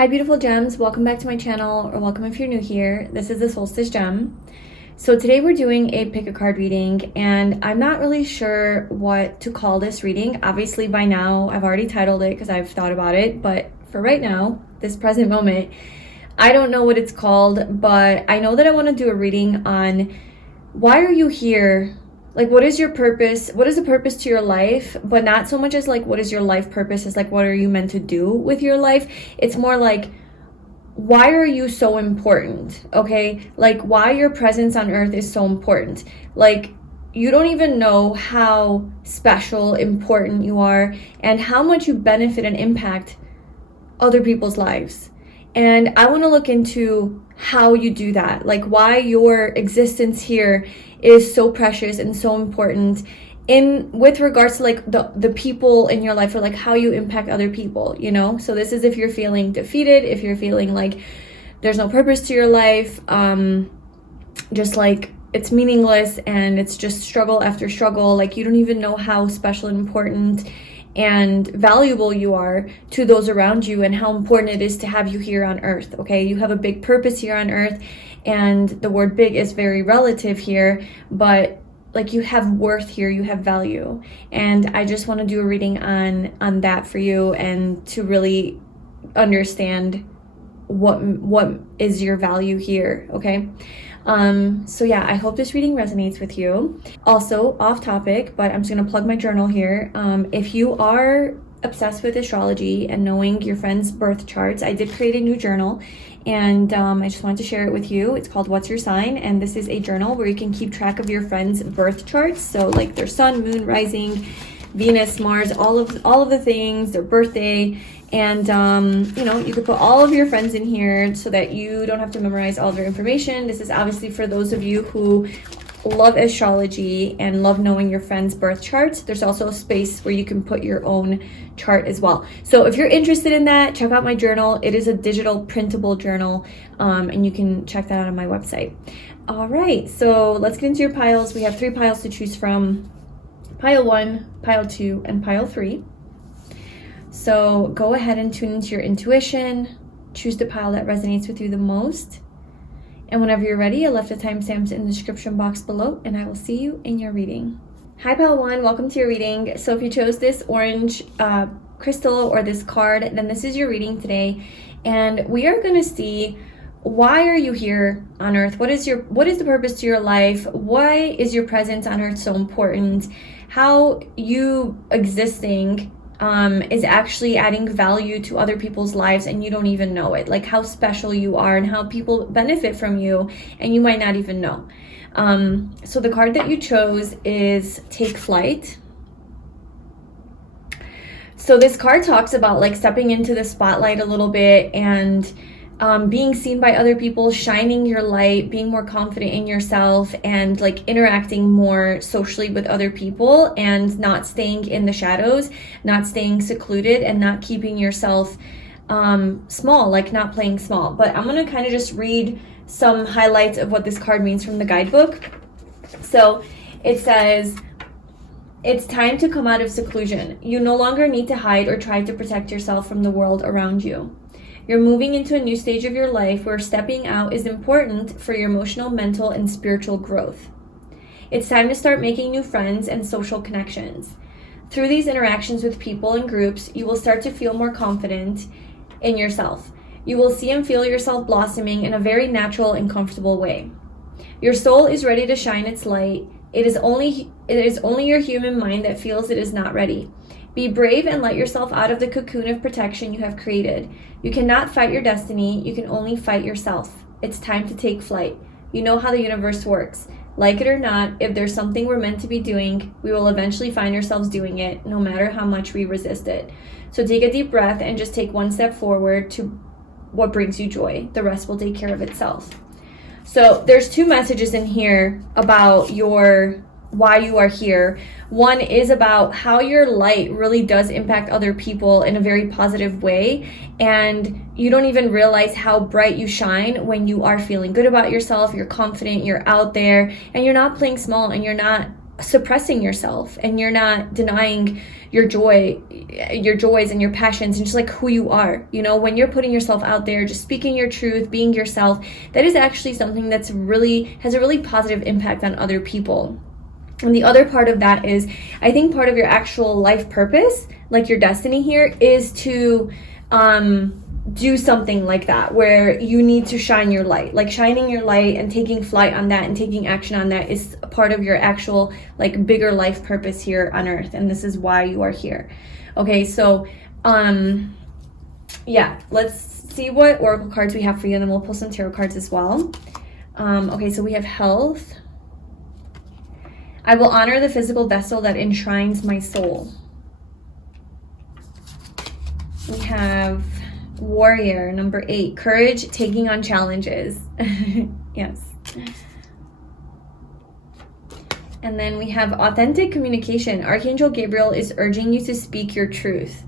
Hi beautiful gems, welcome back to my channel, or welcome if you're new here. This is the Solstice Gem. So today we're doing a pick a card reading, and I'm not really sure what to call this reading. Obviously by now I've already titled it because I've thought about it, but for right now, this present moment, I don't know what it's called, but I know that I want to do a reading on why are you here? Like, what is your purpose? What is the purpose to your life? But not so much as like, what is your life purpose? Is like, what are you meant to do with your life? It's more like, why are you so important? Okay. Like, why your presence on earth is so important. Like, you don't even know how special, important you are and how much you benefit and impact other people's lives. And I want to look into how you do that, like why your existence here is so precious and so important in with regards to like the people in your life, or like how you impact other people, you know? So this is if you're feeling defeated, if you're feeling like there's no purpose to your life, just like it's meaningless and it's just struggle after struggle, like you don't even know how special and important and valuable you are to those around you, and how important it is to have you here on earth. Okay, you have a big purpose here on earth, and the word big is very relative here, but like you have worth here, you have value. And I just want to do a reading on that for you, and to really understand what is your value here. Okay, so yeah, I hope this reading resonates with you. Also, off topic, but I'm just gonna plug my journal here. If you are obsessed with astrology and knowing your friends' birth charts, I did create a new journal, and I just wanted to share it with you. It's called What's Your Sign, and this is a journal where you can keep track of your friends' birth charts, so like their sun, moon, rising, Venus, Mars, all of the things, their birthday. And you know, you could put all of your friends in here so that you don't have to memorize all of their information. This is obviously for those of you who love astrology and love knowing your friends' birth charts. There's also a space where you can put your own chart as well. So if you're interested in that, check out my journal. It is a digital printable journal, and you can check that out on my website. All right, so let's get into your piles. We have 3 piles to choose from: pile 1, pile 2, and pile 3. So go ahead and tune into your intuition, choose the pile that resonates with you the most. And whenever you're ready, I left the timestamps in the description box below, and I will see you in your reading. Hi pile 1, welcome to your reading. So if you chose this orange crystal or this card, then this is your reading today. And we are going to see, why are you here on earth? What is the purpose to your life? Why is your presence on earth so important? How you existing is actually adding value to other people's lives, and you don't even know it. Like how special you are and how people benefit from you, and you might not even know. So the card that you chose is Take Flight. So this card talks about like stepping into the spotlight a little bit, and being seen by other people, shining your light, being more confident in yourself, and like interacting more socially with other people, and not staying in the shadows, not staying secluded, and not keeping yourself small, like not playing small. But I'm going to kind of just read some highlights of what this card means from the guidebook. So it says, it's time to come out of seclusion. You no longer need to hide or try to protect yourself from the world around you. You're moving into a new stage of your life where stepping out is important for your emotional, mental, and spiritual growth. It's time to start making new friends and social connections. Through these interactions with people and groups, you will start to feel more confident in yourself. You will see and feel yourself blossoming in a very natural and comfortable way. Your soul is ready to shine its light. It is only your human mind that feels it is not ready. Be brave and let yourself out of the cocoon of protection you have created. You cannot fight your destiny. You can only fight yourself. It's time to take flight. You know how the universe works. Like it or not, if there's something we're meant to be doing, we will eventually find ourselves doing it, no matter how much we resist it. So take a deep breath and just take one step forward to what brings you joy. The rest will take care of itself. So there's 2 messages in here about why you are here. One is about how your light really does impact other people in a very positive way, and you don't even realize how bright you shine when you are feeling good about yourself, you're confident, you're out there, and you're not playing small, and you're not suppressing yourself, and you're not denying your joys and your passions and just like who you are. You know, when you're putting yourself out there, just speaking your truth, being yourself, that is actually something that's really has a really positive impact on other people. And the other part of that is, I think part of your actual life purpose, like your destiny here, is to do something like that, where you need to shine your light. Like shining your light and taking flight on that and taking action on that is a part of your actual like bigger life purpose here on earth, and this is why you are here. Okay, so yeah, let's see what oracle cards we have for you, and then we'll pull some tarot cards as well. Okay, so we have health. I will honor the physical vessel that enshrines my soul. We have warrior, number 8, courage, taking on challenges. Yes. And then we have authentic communication. Archangel Gabriel is urging you to speak your truth.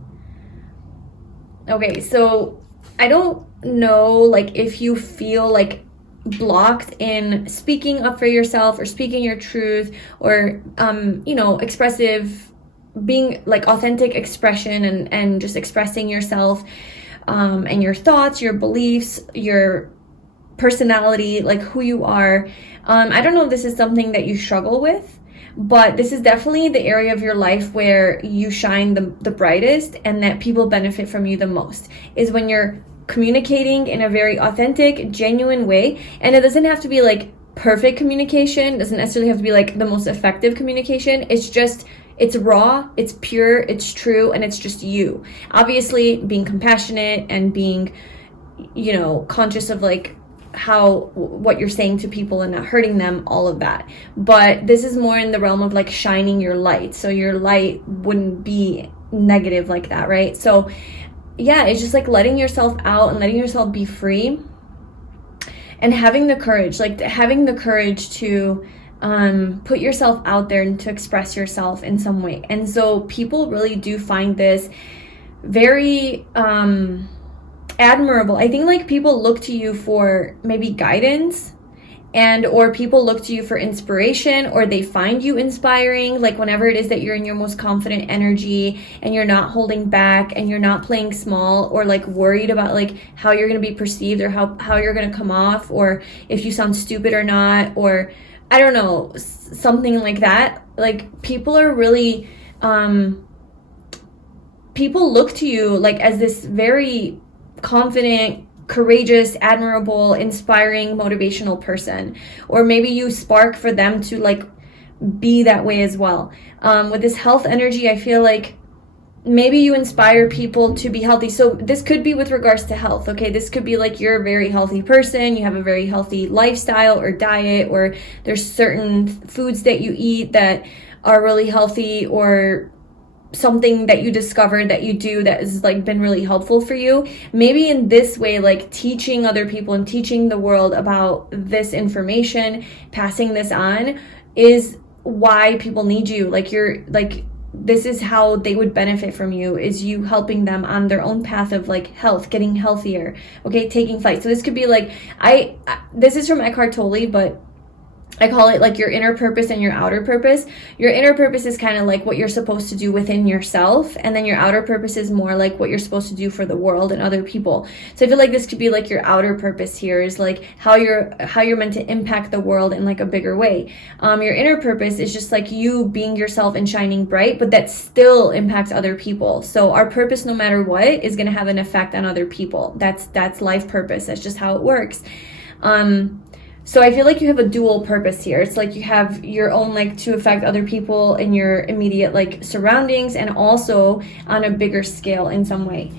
Okay, so I don't know like if you feel like blocked in speaking up for yourself or speaking your truth, or you know, expressive, being like authentic expression and just expressing yourself, and your thoughts, your beliefs, your personality, like who you are. I don't know if this is something that you struggle with, but this is definitely the area of your life where you shine the brightest, and that people benefit from you the most, is when you're communicating in a very authentic, genuine way. And it doesn't have to be like perfect communication, doesn't necessarily have to be like the most effective communication. It's just, it's raw, it's pure, it's true, and it's just you. Obviously being compassionate and being, you know, conscious of like what you're saying to people and not hurting them, all of that. But this is more in the realm of like shining your light, so your light wouldn't be negative like that, right? So yeah, it's just like letting yourself out and letting yourself be free, and having the courage, like having the courage to put yourself out there and to express yourself in some way. And so people really do find this very admirable. I think like people look to you for maybe guidance, and or people look to you for inspiration, or they find you inspiring, like whenever it is that you're in your most confident energy and you're not holding back and you're not playing small, or like worried about like how you're going to be perceived, or how you're going to come off, or if you sound stupid or not, or I don't know, something like that. Like people are really people look to you like as this very confident, courageous, admirable, inspiring, motivational person. Or maybe you spark for them to like be that way as well. With this health energy, I feel like maybe you inspire people to be healthy. So this could be with regards to health, okay? This could be like you're a very healthy person, you have a very healthy lifestyle or diet, or there's certain foods that you eat that are really healthy, or something that you discovered that you do that has like been really helpful for you. Maybe in this way, like teaching other people and teaching the world about this information, passing this on, is why people need you. Like you're like, this is how they would benefit from you, is you helping them on their own path of like health, getting healthier, okay, taking flight. So this could be like, this is from Eckhart Tolle, but I call it like your inner purpose and your outer purpose. Your inner purpose is kind of like what you're supposed to do within yourself, and then your outer purpose is more like what you're supposed to do for the world and other people. So I feel like this could be like your outer purpose here is like how you're meant to impact the world in like a bigger way. Your inner purpose is just like you being yourself and shining bright, but that still impacts other people. So our purpose, no matter what, is going to have an effect on other people. That's life purpose. That's just how it works. So I feel like you have a dual purpose here. It's like you have your own, like, to affect other people in your immediate, like, surroundings, and also on a bigger scale in some way.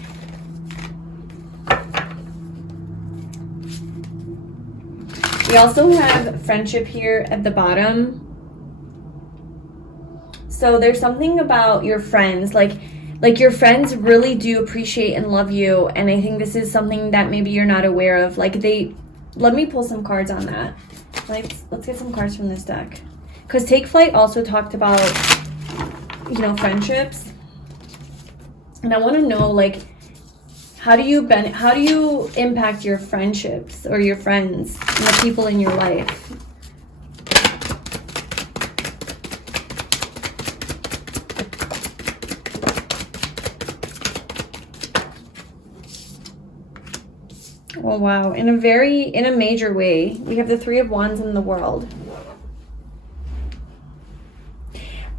We also have friendship here at the bottom. So there's something about your friends, like your friends really do appreciate and love you, and I think this is something that maybe you're not aware of. Like let me pull some cards on that. Let's get some cards from this deck. Because Take Flight also talked about, you know, friendships. And I want to know, like, how do you impact your friendships or your friends and the people in your life? Oh, wow. In a major way. We have the Three of Wands in the World.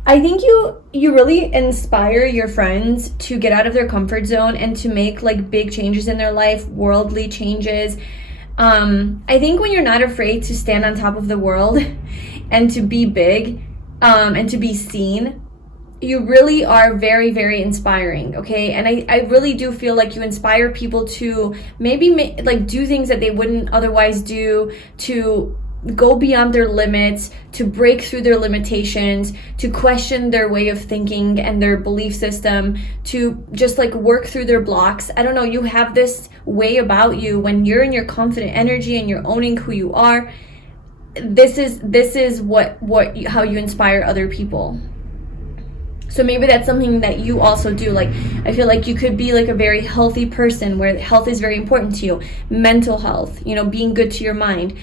I think you really inspire your friends to get out of their comfort zone and to make like big changes in their life, worldly changes. I think when you're not afraid to stand on top of the world and to be big, and to be seen, you really are very, very inspiring, okay? And I really do feel like you inspire people to maybe like do things that they wouldn't otherwise do, to go beyond their limits, to break through their limitations, to question their way of thinking and their belief system, to just like work through their blocks. I don't know, you have this way about you when you're in your confident energy and you're owning who you are. This is how you inspire other people. So maybe that's something that you also do. Like, I feel like you could be like a very healthy person where health is very important to you. Mental health, you know, being good to your mind,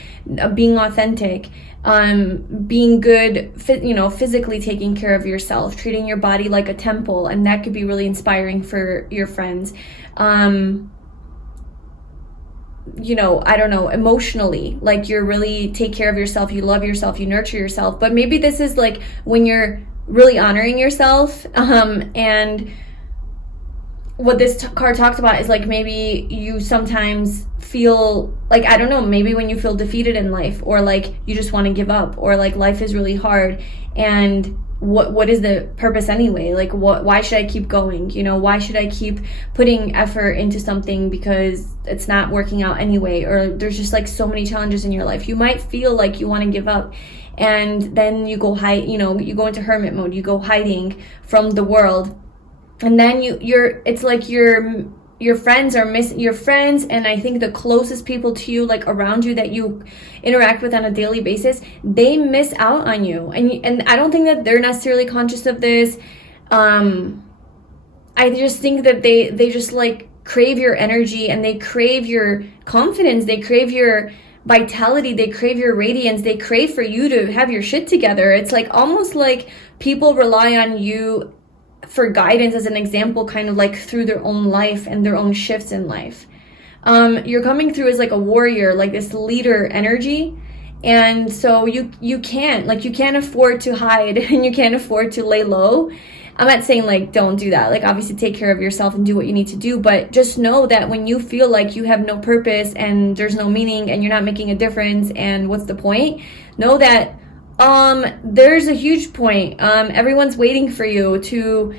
being authentic, being good, you know, physically taking care of yourself, treating your body like a temple. And that could be really inspiring for your friends. You know, I don't know, emotionally, like you're really take care of yourself, you love yourself, you nurture yourself. But maybe this is like when you're really honoring yourself, and what this card talks about is like maybe you sometimes feel like, I don't know, maybe when you feel defeated in life, or like you just want to give up, or like life is really hard, and what is the purpose anyway? Like, why should I keep going? You know, why should I keep putting effort into something because it's not working out anyway? Or there's just like so many challenges in your life. You might feel like you want to give up, and then you go you know, you go into hermit mode, you go hiding from the world, and then it's like your friends are missing, your friends, and I think the closest people to you, like around you that you interact with on a daily basis, they miss out on you. And I don't think that they're necessarily conscious of this. I just think that they just like crave your energy, and they crave your confidence, they crave your vitality, they crave your radiance, they crave for you to have your shit together. It's like almost like people rely on you for guidance as an example, kind of like through their own life and their own shifts in life. You're coming through as like a warrior, like this leader energy. And so you can't afford to hide, and you can't afford to lay low. I'm not saying like don't do that, like obviously take care of yourself and do what you need to do, but just know that when you feel like you have no purpose and there's no meaning and you're not making a difference, and what's the point, know that there's a huge point. Everyone's waiting for you to,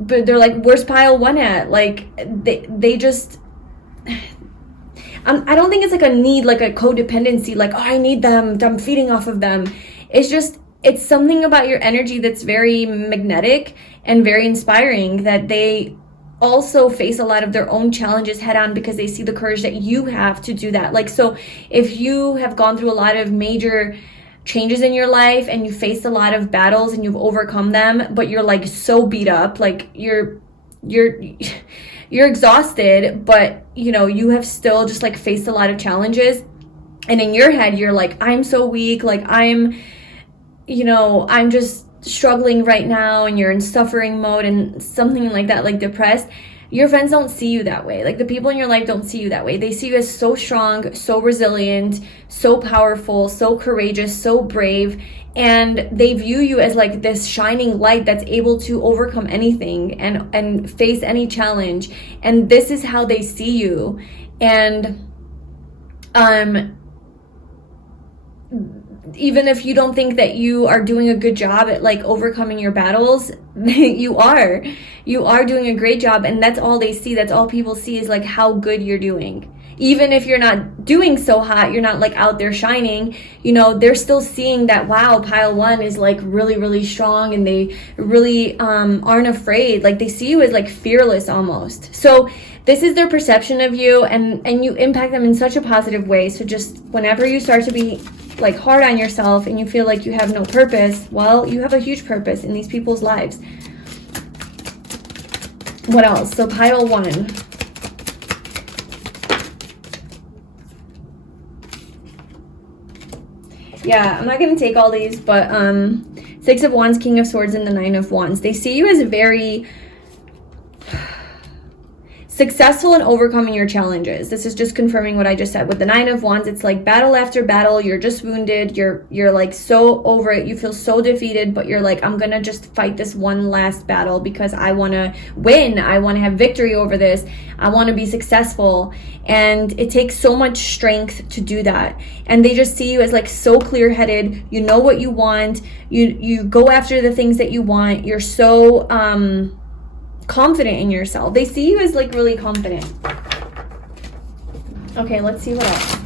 but they're like, where's pile one at? Like they just, I don't think it's like a need, like a codependency, like, oh, I need them, I'm feeding off of them. It's something about your energy that's very magnetic and very inspiring, that they also face a lot of their own challenges head on because they see the courage that you have to do that. Like, so if you have gone through a lot of major changes in your life and you faced a lot of battles and you've overcome them, but you're like so beat up, like you're exhausted, but you know, you have still just like faced a lot of challenges, and in your head you're like, I'm so weak, like I'm just struggling right now, and you're in suffering mode and something like that, like depressed. Your friends don't see you that way. Like the people in your life don't see you that way. They see you as so strong, so resilient, so powerful, so courageous, so brave. And they view you as like this shining light that's able to overcome anything and face any challenge. And this is how they see you. And even if you don't think that you are doing a good job at like overcoming your battles, you are doing a great job. And that's all they see. That's all people see, is like how good you're doing. Even if you're not doing so hot, you're not like out there shining, you know, they're still seeing that, wow, pile one is like really, really strong, and they really aren't afraid. Like they see you as like fearless almost. So this is their perception of you, and you impact them in such a positive way. So just whenever you start to be like hard on yourself and you feel like you have no purpose, well, you have a huge purpose in these people's lives. What else? So pile one. Yeah, I'm not going to take all these, but Six of Wands, King of Swords, and the Nine of Wands. They see you as successful in overcoming your challenges. This is just confirming what I just said. With the Nine of Wands, it's like battle after battle. You're just wounded. You're like so over it. You feel so defeated, but you're like, I'm going to just fight this one last battle because I want to win. I want to have victory over this. I want to be successful. And it takes so much strength to do that. And they just see you as like so clear-headed. You know what you want. You go after the things that you want. You're so confident in yourself. They see you as like really confident. Okay, let's see what else.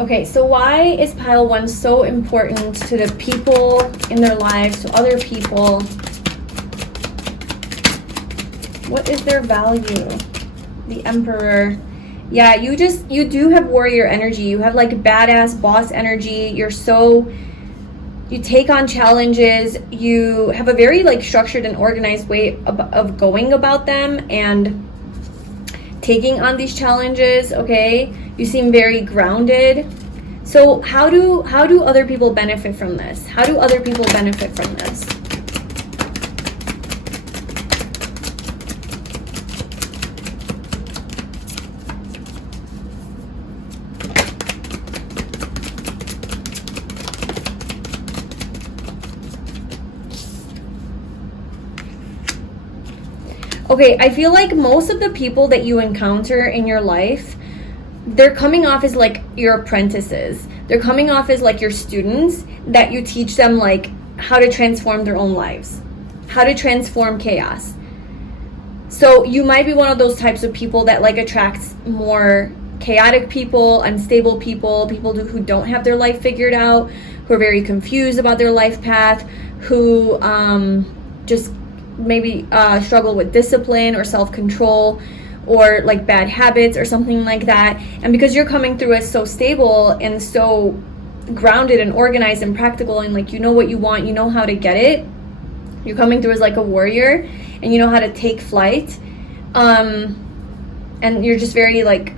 Okay, so why is pile 1 so important to the people in their lives, to other people? What is their value? The Emperor. Yeah, you do have warrior energy. You have like badass boss energy. You take on challenges. You have a very like structured and organized way of going about them and taking on these challenges, okay? You seem very grounded. So how do other people benefit from this? How do other people benefit from this? Okay, I feel like most of the people that you encounter in your life, they're coming off as like your apprentices. They're coming off as like your students that you teach them like how to transform their own lives, how to transform chaos. So you might be one of those types of people that like attracts more chaotic people, unstable people, people who don't have their life figured out, who are very confused about their life path, who just maybe struggle with discipline or self-control or like bad habits or something like that. And because you're coming through as so stable and so grounded and organized and practical and like you know what you want, you know how to get it, you're coming through as like a warrior and you know how to take flight, and you're just very like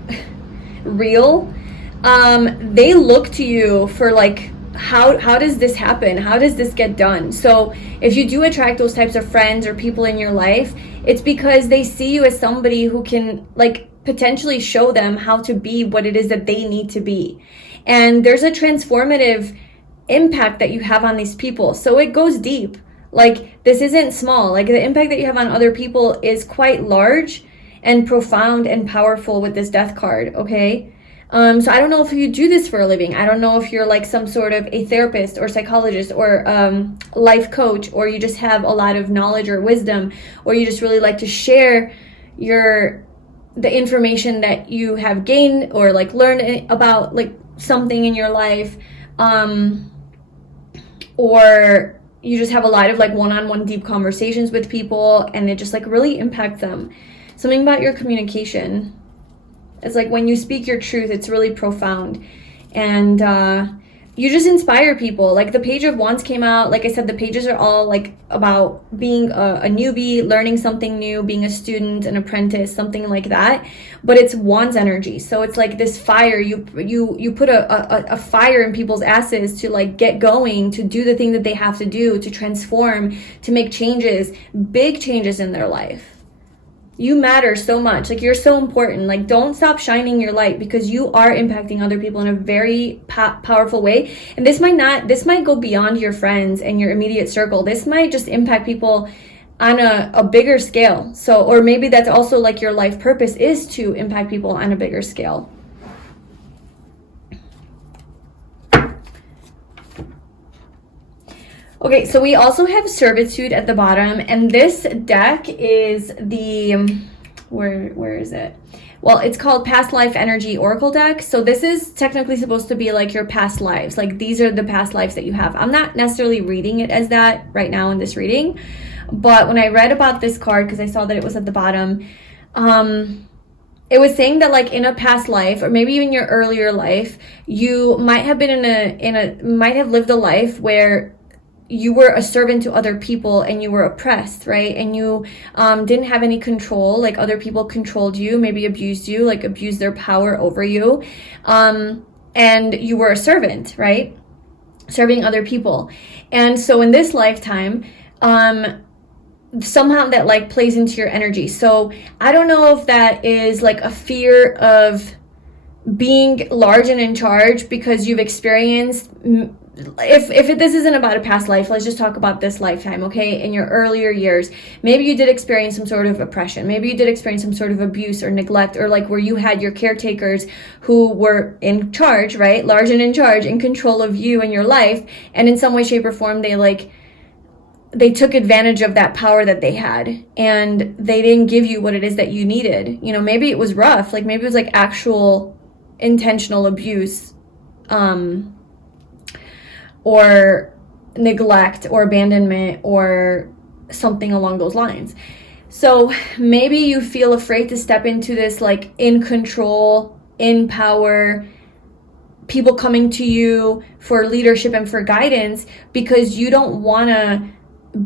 real. They look to you for like, how does this happen? How does this get done? So if you do attract those types of friends or people in your life, it's because they see you as somebody who can like potentially show them how to be what it is that they need to be. And there's a transformative impact that you have on these people. So it goes deep. Like this isn't small. Like the impact that you have on other people is quite large and profound and powerful with this Death card, okay? So I don't know if you do this for a living. I don't know if you're like some sort of a therapist or psychologist or life coach, or you just have a lot of knowledge or wisdom, or you just really like to share the information that you have gained or like learned about like something in your life, or you just have a lot of like one-on-one deep conversations with people and it just like really impacts them. Something about your communication. It's like when you speak your truth, it's really profound. And you just inspire people. Like the Page of Wands came out. Like I said, the pages are all like about being a newbie, learning something new, being a student, an apprentice, something like that. But it's Wands energy. So it's like this fire. You put a fire in people's asses to like get going, to do the thing that they have to do, to transform, to make changes, big changes in their life. You matter so much. Like you're so important. Like don't stop shining your light because you are impacting other people in a very powerful way. And this might go beyond your friends and your immediate circle. This might just impact people on a bigger scale. So, or maybe that's also like your life purpose is to impact people on a bigger scale. Okay, so we also have Servitude at the bottom, and this deck is the, where is it? Well, it's called Past Life Energy Oracle deck. So this is technically supposed to be like your past lives. Like these are the past lives that you have. I'm not necessarily reading it as that right now in this reading, but when I read about this card, because I saw that it was at the bottom, it was saying that like in a past life, or maybe even your earlier life, you might have been might have lived a life where you were a servant to other people and you were oppressed, right? And you didn't have any control, like other people controlled you, maybe abused you, like abused their power over you. And you were a servant, right? Serving other people. And so in this lifetime, somehow that like plays into your energy. So I don't know if that is like a fear of being large and in charge because you've experienced, if this isn't about a past life, let's just talk about this lifetime, okay? In your earlier years, maybe you did experience some sort of oppression, maybe you did experience some sort of abuse or neglect, or like where you had your caretakers who were in charge, right? Large and in charge, in control of you and your life, and in some way, shape, or form they took advantage of that power that they had, and they didn't give you what it is that you needed. You know, maybe it was rough, like maybe it was like actual intentional abuse, or neglect or abandonment or something along those lines. So maybe you feel afraid to step into this like in control, in power, people coming to you for leadership and for guidance because you don't want to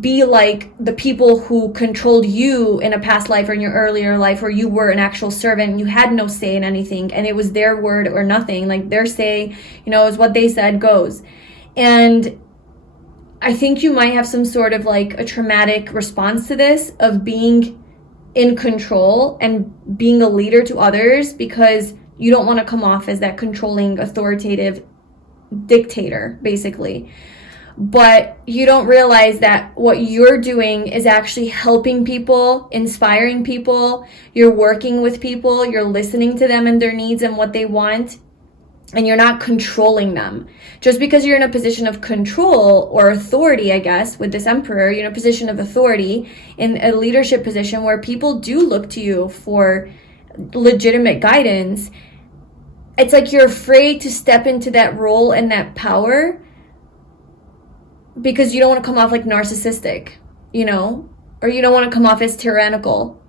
be like the people who controlled you in a past life or in your earlier life where you were an actual servant and you had no say in anything and it was their word or nothing. Like their say, you know, is what they said goes. And I think you might have some sort of like a traumatic response to this of being in control and being a leader to others because you don't want to come off as that controlling, authoritative dictator, basically. But you don't realize that what you're doing is actually helping people, inspiring people. You're working with people, you're listening to them and their needs and what they want, and you're not controlling them. Just because you're in a position of control or authority, I guess, with this emperor, you're in a position of authority, in a leadership position where people do look to you for legitimate guidance. It's like you're afraid to step into that role and that power because you don't want to come off like narcissistic, you know, or you don't want to come off as tyrannical.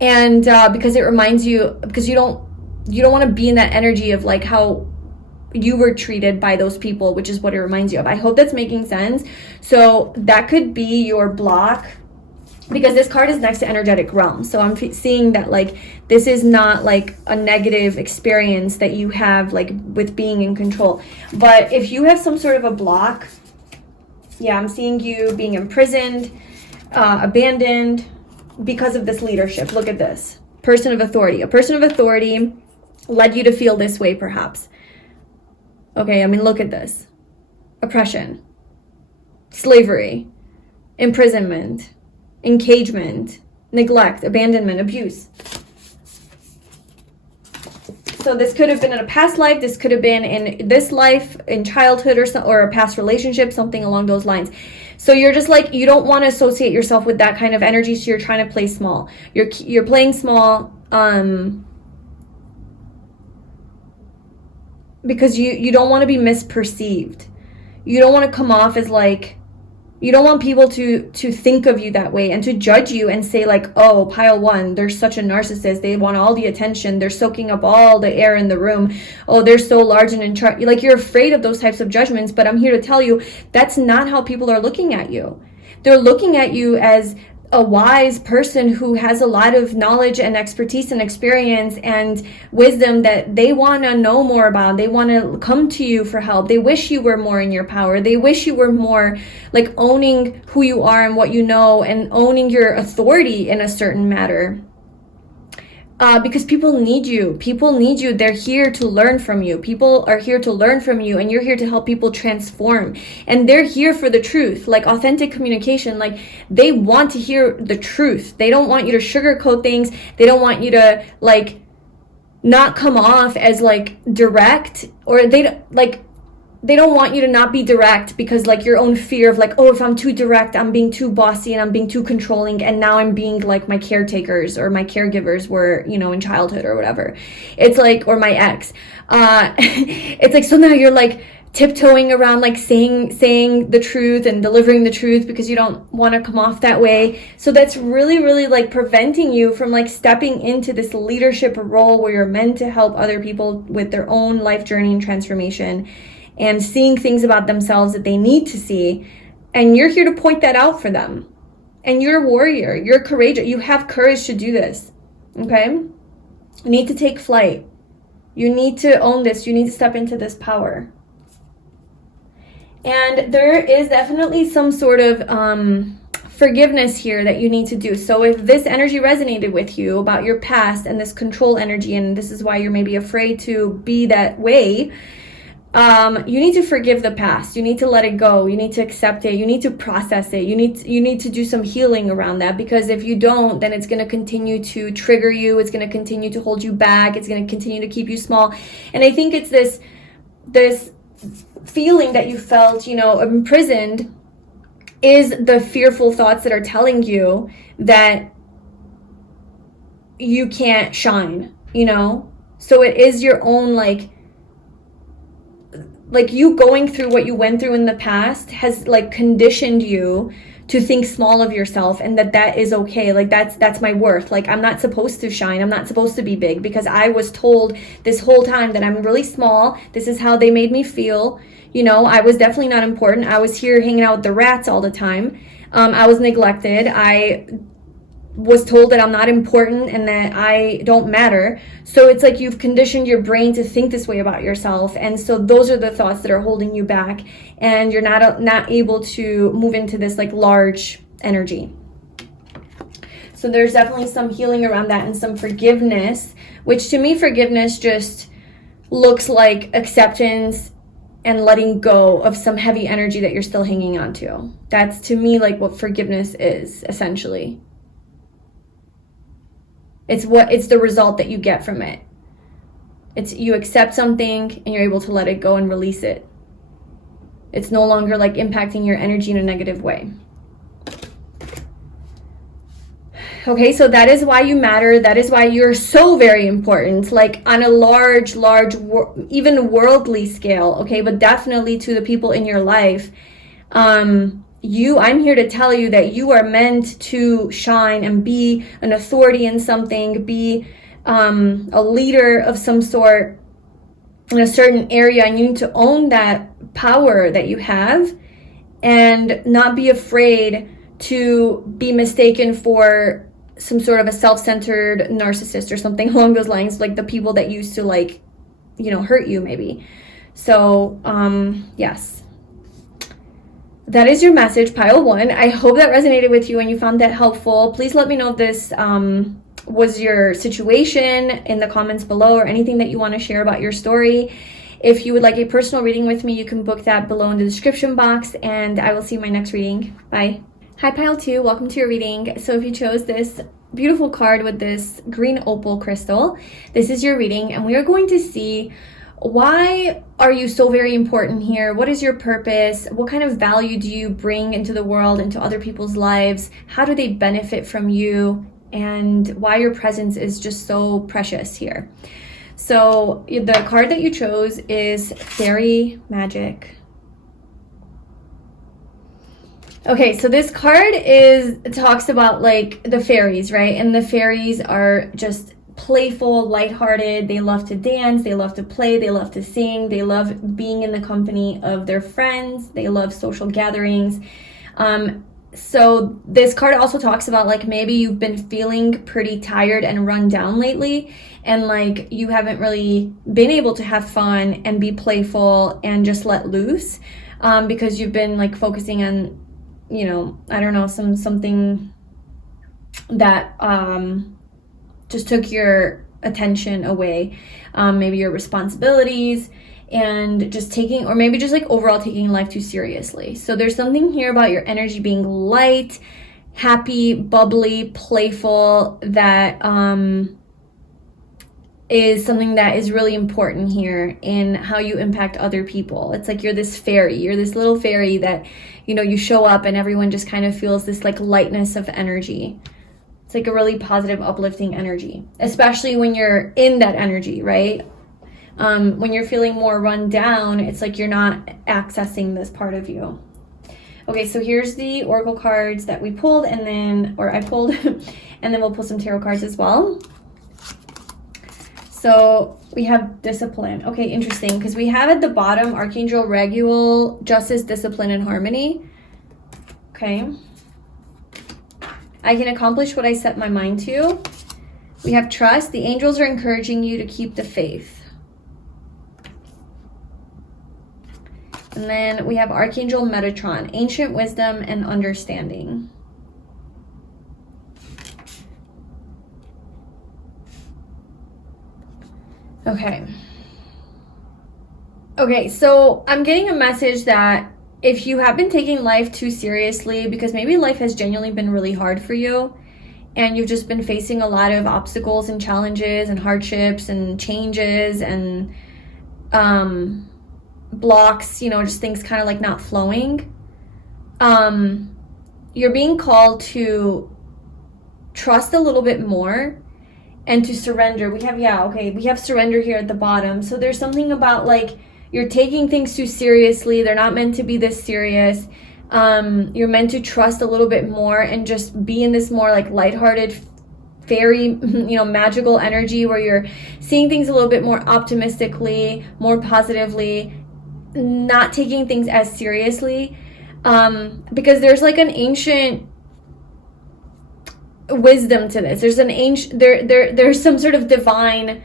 And because it reminds you, because you don't want to be in that energy of like how you were treated by those people, which is what it reminds you of. I hope that's making sense. So that could be your block, because this card is next to energetic realm. So I'm seeing that like this is not like a negative experience that you have like with being in control. But if you have some sort of a block, yeah, I'm seeing you being imprisoned, abandoned because of this leadership. Look at this. Person of authority. A person of authority led you to feel this way, perhaps. Okay, I mean, look at this. Oppression, slavery, imprisonment, engagement, neglect, abandonment, abuse. So this could have been in a past life. This could have been in this life, in childhood or a past relationship, something along those lines. So you're just like, you don't want to associate yourself with that kind of energy. So you're trying to play small. You're playing small because you don't want to be misperceived. You don't want to come off as like, you don't want people to think of you that way and to judge you and say like, oh, pile one, they're such a narcissist. They want all the attention. They're soaking up all the air in the room. Oh, they're so large and in charge. Like, you're afraid of those types of judgments. But I'm here to tell you, that's not how people are looking at you. They're looking at you as a wise person who has a lot of knowledge and expertise and experience and wisdom that they want to know more about. They want to come to you for help. They wish you were more in your power. They wish you were more like owning who you are and what you know and owning your authority in a certain matter. Because people need you. People need you. They're here to learn from you. People are here to learn from you, and you're here to help people transform. And they're here for the truth, like authentic communication. Like, they want to hear the truth. They don't want you to sugarcoat things. They don't want you to like not come off as like direct, or they don't want you to not be direct because like your own fear of like, oh, if I'm too direct, I'm being too bossy and I'm being too controlling, and now I'm being like my caretakers or my caregivers were, you know, in childhood or whatever. It's like, or my ex. It's like, so now you're like tiptoeing around like saying the truth and delivering the truth because you don't want to come off that way. So that's really, really like preventing you from like stepping into this leadership role where you're meant to help other people with their own life journey and transformation, and seeing things about themselves that they need to see. And you're here to point that out for them. And you're a warrior. You're courageous. You have courage to do this. Okay? You need to take flight. You need to own this. You need to step into this power. And there is definitely some sort of forgiveness here that you need to do. So if this energy resonated with you about your past and this control energy, and this is why you're maybe afraid to be that way, you need to forgive the past. You need to let it go. You need to accept it. You need to process it. You need to do some healing around that, because if you don't, then it's going to continue to trigger you. It's going to continue to hold you back. It's going to continue to keep you small. And I think it's this feeling that you felt, you know, imprisoned, is the fearful thoughts that are telling you that you can't shine, you know? So it is your own, like you going through what you went through in the past has like conditioned you to think small of yourself, and that is okay. Like that's my worth. Like I'm not supposed to shine. I'm not supposed to be big, because I was told this whole time that I'm really small. This is how they made me feel. You know, I was definitely not important. I was here hanging out with the rats all the time. I was neglected. I was told that I'm not important and that I don't matter. So it's like you've conditioned your brain to think this way about yourself. And so those are the thoughts that are holding you back. And you're not able to move into this like large energy. So there's definitely some healing around that and some forgiveness, which to me, forgiveness just looks like acceptance and letting go of some heavy energy that you're still hanging on to. That's to me like what forgiveness is, essentially. It's the result that you get from it. It's you accept something and you're able to let it go and release it. It's no longer like impacting your energy in a negative way. Okay, so that is why you matter. That is why you're so very important, like on a large, even worldly scale, okay, but definitely to the people in your life. I'm here to tell you that you are meant to shine and be an authority in something, be a leader of some sort in a certain area, and you need to own that power that you have and not be afraid to be mistaken for some sort of a self-centered narcissist or something along those lines, like the people that used to like, you know, hurt you maybe. So, yes. That is your message, pile 1. I hope that resonated with you and you found that helpful. Please let me know if this was your situation in the comments below, or anything that you want to share about your story. If you would like a personal reading with me, you can book that below in the description box, and I will see you in my next reading. Bye. Hi pile 2, welcome to your reading. So if you chose this beautiful card with this green opal crystal, this is your reading, and we are going to see, why are you so very important here? What is your purpose? What kind of value do you bring into the world, into other people's lives? How do they benefit from you? And why your presence is just so precious here. So the card that you chose is Fairy Magic. Okay, so this card talks about like the fairies, right? And the fairies are just playful, lighthearted. They love to dance, they love to play, they love to sing, they love being in the company of their friends, they love social gatherings. So this card also talks about like maybe you've been feeling pretty tired and run down lately, and like you haven't really been able to have fun and be playful and just let loose, because you've been like focusing on, you know, I don't know, something that just took your attention away, maybe your responsibilities, and just taking, or maybe just like overall taking life too seriously. So there's something here about your energy being light, happy, bubbly, playful, that is something that is really important here in how you impact other people. It's like you're this fairy, you're this little fairy that, you know, you show up and everyone just kind of feels this like lightness of energy. It's like a really positive, uplifting energy, especially when you're in that energy, right? When you're feeling more run down, it's like you're not accessing this part of you. Okay, so here's the oracle cards that we pulled, and then, or I pulled, and then we'll pull some tarot cards as well. So we have discipline. Okay, interesting, because we have at the bottom Archangel Raguel, justice, discipline, and harmony. Okay. I can accomplish what I set my mind to. We have trust. The angels are encouraging you to keep the faith. And then we have Archangel Metatron, ancient wisdom and understanding. Okay. Okay, so I'm getting a message that if you have been taking life too seriously, because maybe life has genuinely been really hard for you, and you've just been facing a lot of obstacles and challenges and hardships and changes and blocks, you know, just things kind of like not flowing, you're being called to trust a little bit more and to surrender. We have surrender here at the bottom. So there's something about like you're taking things too seriously. They're not meant to be this serious. You're meant to trust a little bit more and just be in this more like lighthearted, fairy, you know, magical energy where you're seeing things a little bit more optimistically, more positively, not taking things as seriously, because there's like an ancient wisdom to this. There's an ancient there's some sort of divine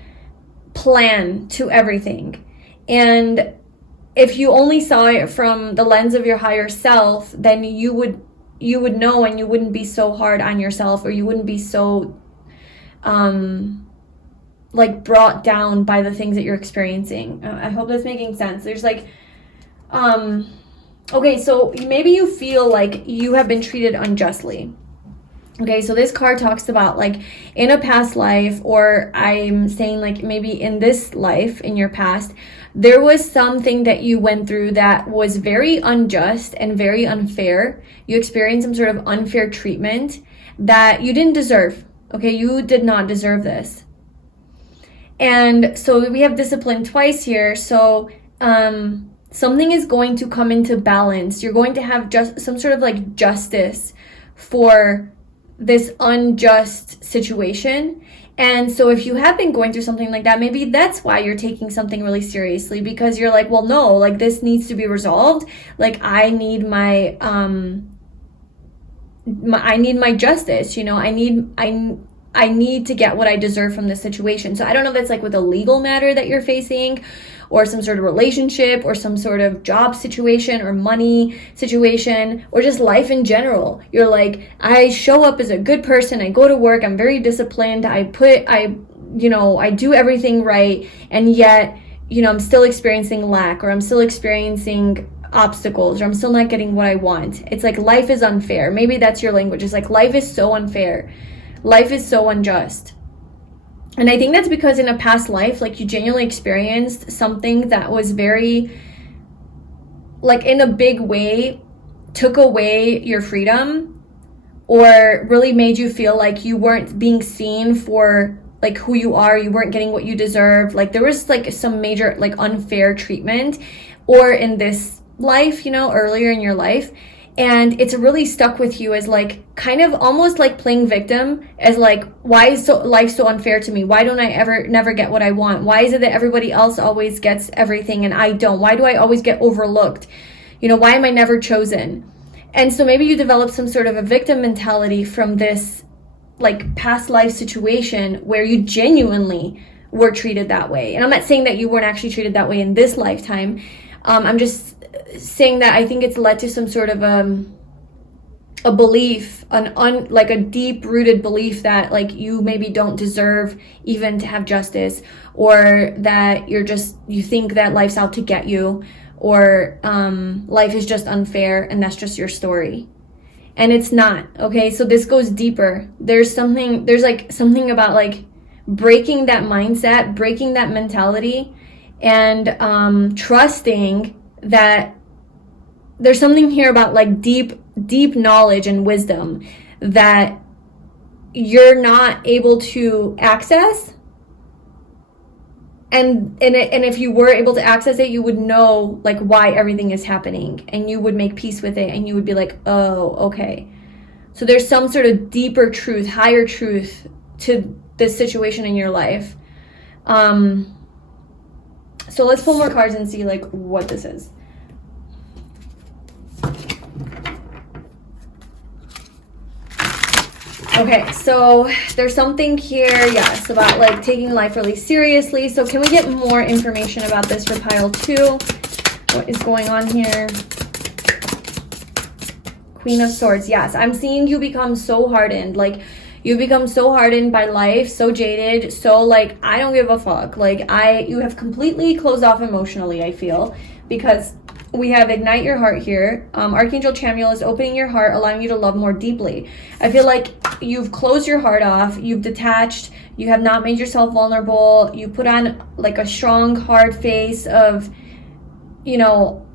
plan to everything, and if you only saw it from the lens of your higher self, then you would know, and you wouldn't be so hard on yourself, or you wouldn't be so like brought down by the things that you're experiencing. I hope that's making sense. There's like okay, so maybe you feel like you have been treated unjustly. Okay, so this card talks about like in a past life, or I'm saying like maybe in this life, in your past, there was something that you went through that was very unjust and very unfair. You experienced some sort of unfair treatment that you didn't deserve. Okay, you did not deserve this. And so we have discipline twice here. So something is going to come into balance. You're going to have just some sort of like justice for this unjust situation. And so if you have been going through something like that, maybe that's why you're taking something really seriously, because you're like, well, no, like this needs to be resolved. Like I need my I need my justice, you know, I need to get what I deserve from this situation. So I don't know if that's like with a legal matter that you're facing, or some sort of relationship, or some sort of job situation, or money situation, or just life in general. You're like, I show up as a good person, I go to work, I'm very disciplined, I do everything right, and yet, you know, I'm still experiencing lack, or I'm still experiencing obstacles, or I'm still not getting what I want. It's like life is unfair. Maybe that's your language. It's like life is so unfair. Life is so unjust. And I think that's because in a past life, like you genuinely experienced something that was very, like in a big way, took away your freedom, or really made you feel like you weren't being seen for like who you are. You weren't getting what you deserved. Like there was like some major like unfair treatment, or in this life, you know, earlier in your life. And it's really stuck with you as like kind of almost like playing victim, as like, why is life so unfair to me? Why don't I never get what I want? Why is it that everybody else always gets everything and I don't? Why do I always get overlooked? You know, why am I never chosen? And so maybe you develop some sort of a victim mentality from this like past life situation where you genuinely were treated that way. And I'm not saying that you weren't actually treated that way in this lifetime. I'm just saying that I think it's led to some sort of a belief, like a deep-rooted belief that like you maybe don't deserve even to have justice, or that you think that life's out to get you, or life is just unfair and that's just your story. And it's not. Okay, so this goes deeper. There's like something about like breaking that mindset, breaking that mentality, and trusting that there's something here about like deep knowledge and wisdom that you're not able to access, and if you were able to access it, you would know like why everything is happening, and you would make peace with it, and you would be like, oh, okay, so there's some sort of deeper truth, higher truth to this situation in your life. So let's pull more cards and see like what this is. Okay, so there's something here, yes, about like taking life really seriously. So can we get more information about this for pile 2? What is going on here? Queen of Swords. Yes, I'm seeing you become so hardened. Like, you become so hardened by life, so jaded, so like, I don't give a fuck. Like, you have completely closed off emotionally, I feel, because we have Ignite Your Heart here. Archangel Chamuel is opening your heart, allowing you to love more deeply. I feel like you've closed your heart off, you've detached, you have not made yourself vulnerable, you put on like a strong, hard face of, you know,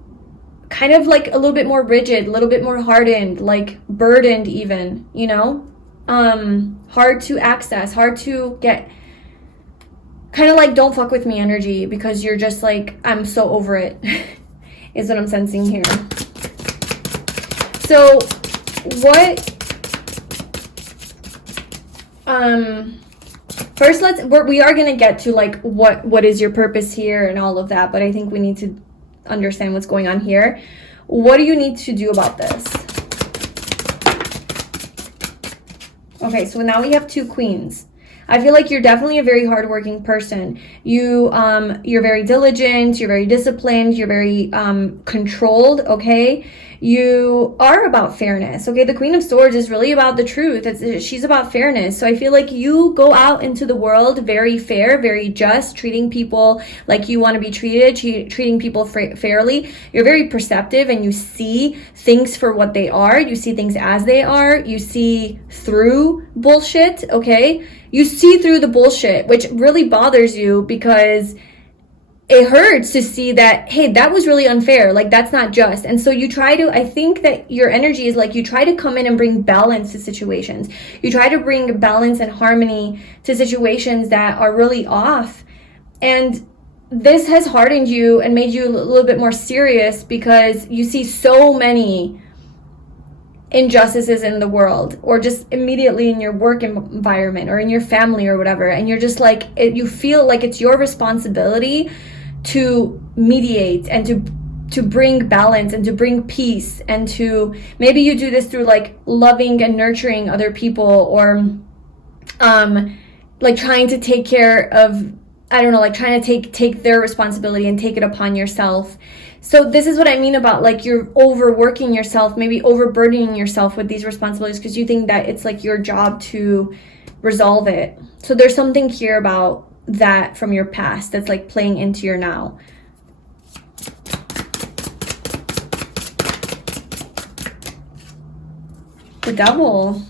kind of like a little bit more rigid, a little bit more hardened, like burdened even, you know? Hard to access, hard to get, kind of like don't fuck with me energy, because you're just like, I'm so over it. Is what I'm sensing here. So what, first we are going to get to like what is your purpose here and all of that, but I think we need to understand what's going on here. What do you need to do about this? Okay, so now we have two queens. I feel like you're definitely a very hardworking person. You're very diligent, you're very disciplined, you're very controlled, okay? You are about fairness, okay? The Queen of Swords is really about the truth. She's about fairness. So I feel like you go out into the world very fair, very just, treating people like you want to be treated, treating people fairly. You're very perceptive and you see things for what they are. You see things as they are. You see through bullshit, okay? You see through the bullshit, which really bothers you because it hurts to see that, hey, that was really unfair. Like, that's not just. And so you try to, I think that your energy is like, you try to come in and bring balance to situations. You try to bring balance and harmony to situations that are really off. And this has hardened you and made you a little bit more serious because you see so many injustices in the world, or just immediately in your work environment or in your family or whatever, and you're just like, you feel like it's your responsibility to mediate and to bring balance and to bring peace, and to, maybe you do this through like loving and nurturing other people, or like trying to take care of, I don't know, like trying to take their responsibility and take it upon yourself. So this is what I mean about like you're overworking yourself, maybe overburdening yourself with these responsibilities because you think that it's like your job to resolve it. So there's something here about that from your past that's like playing into your now. The Devil.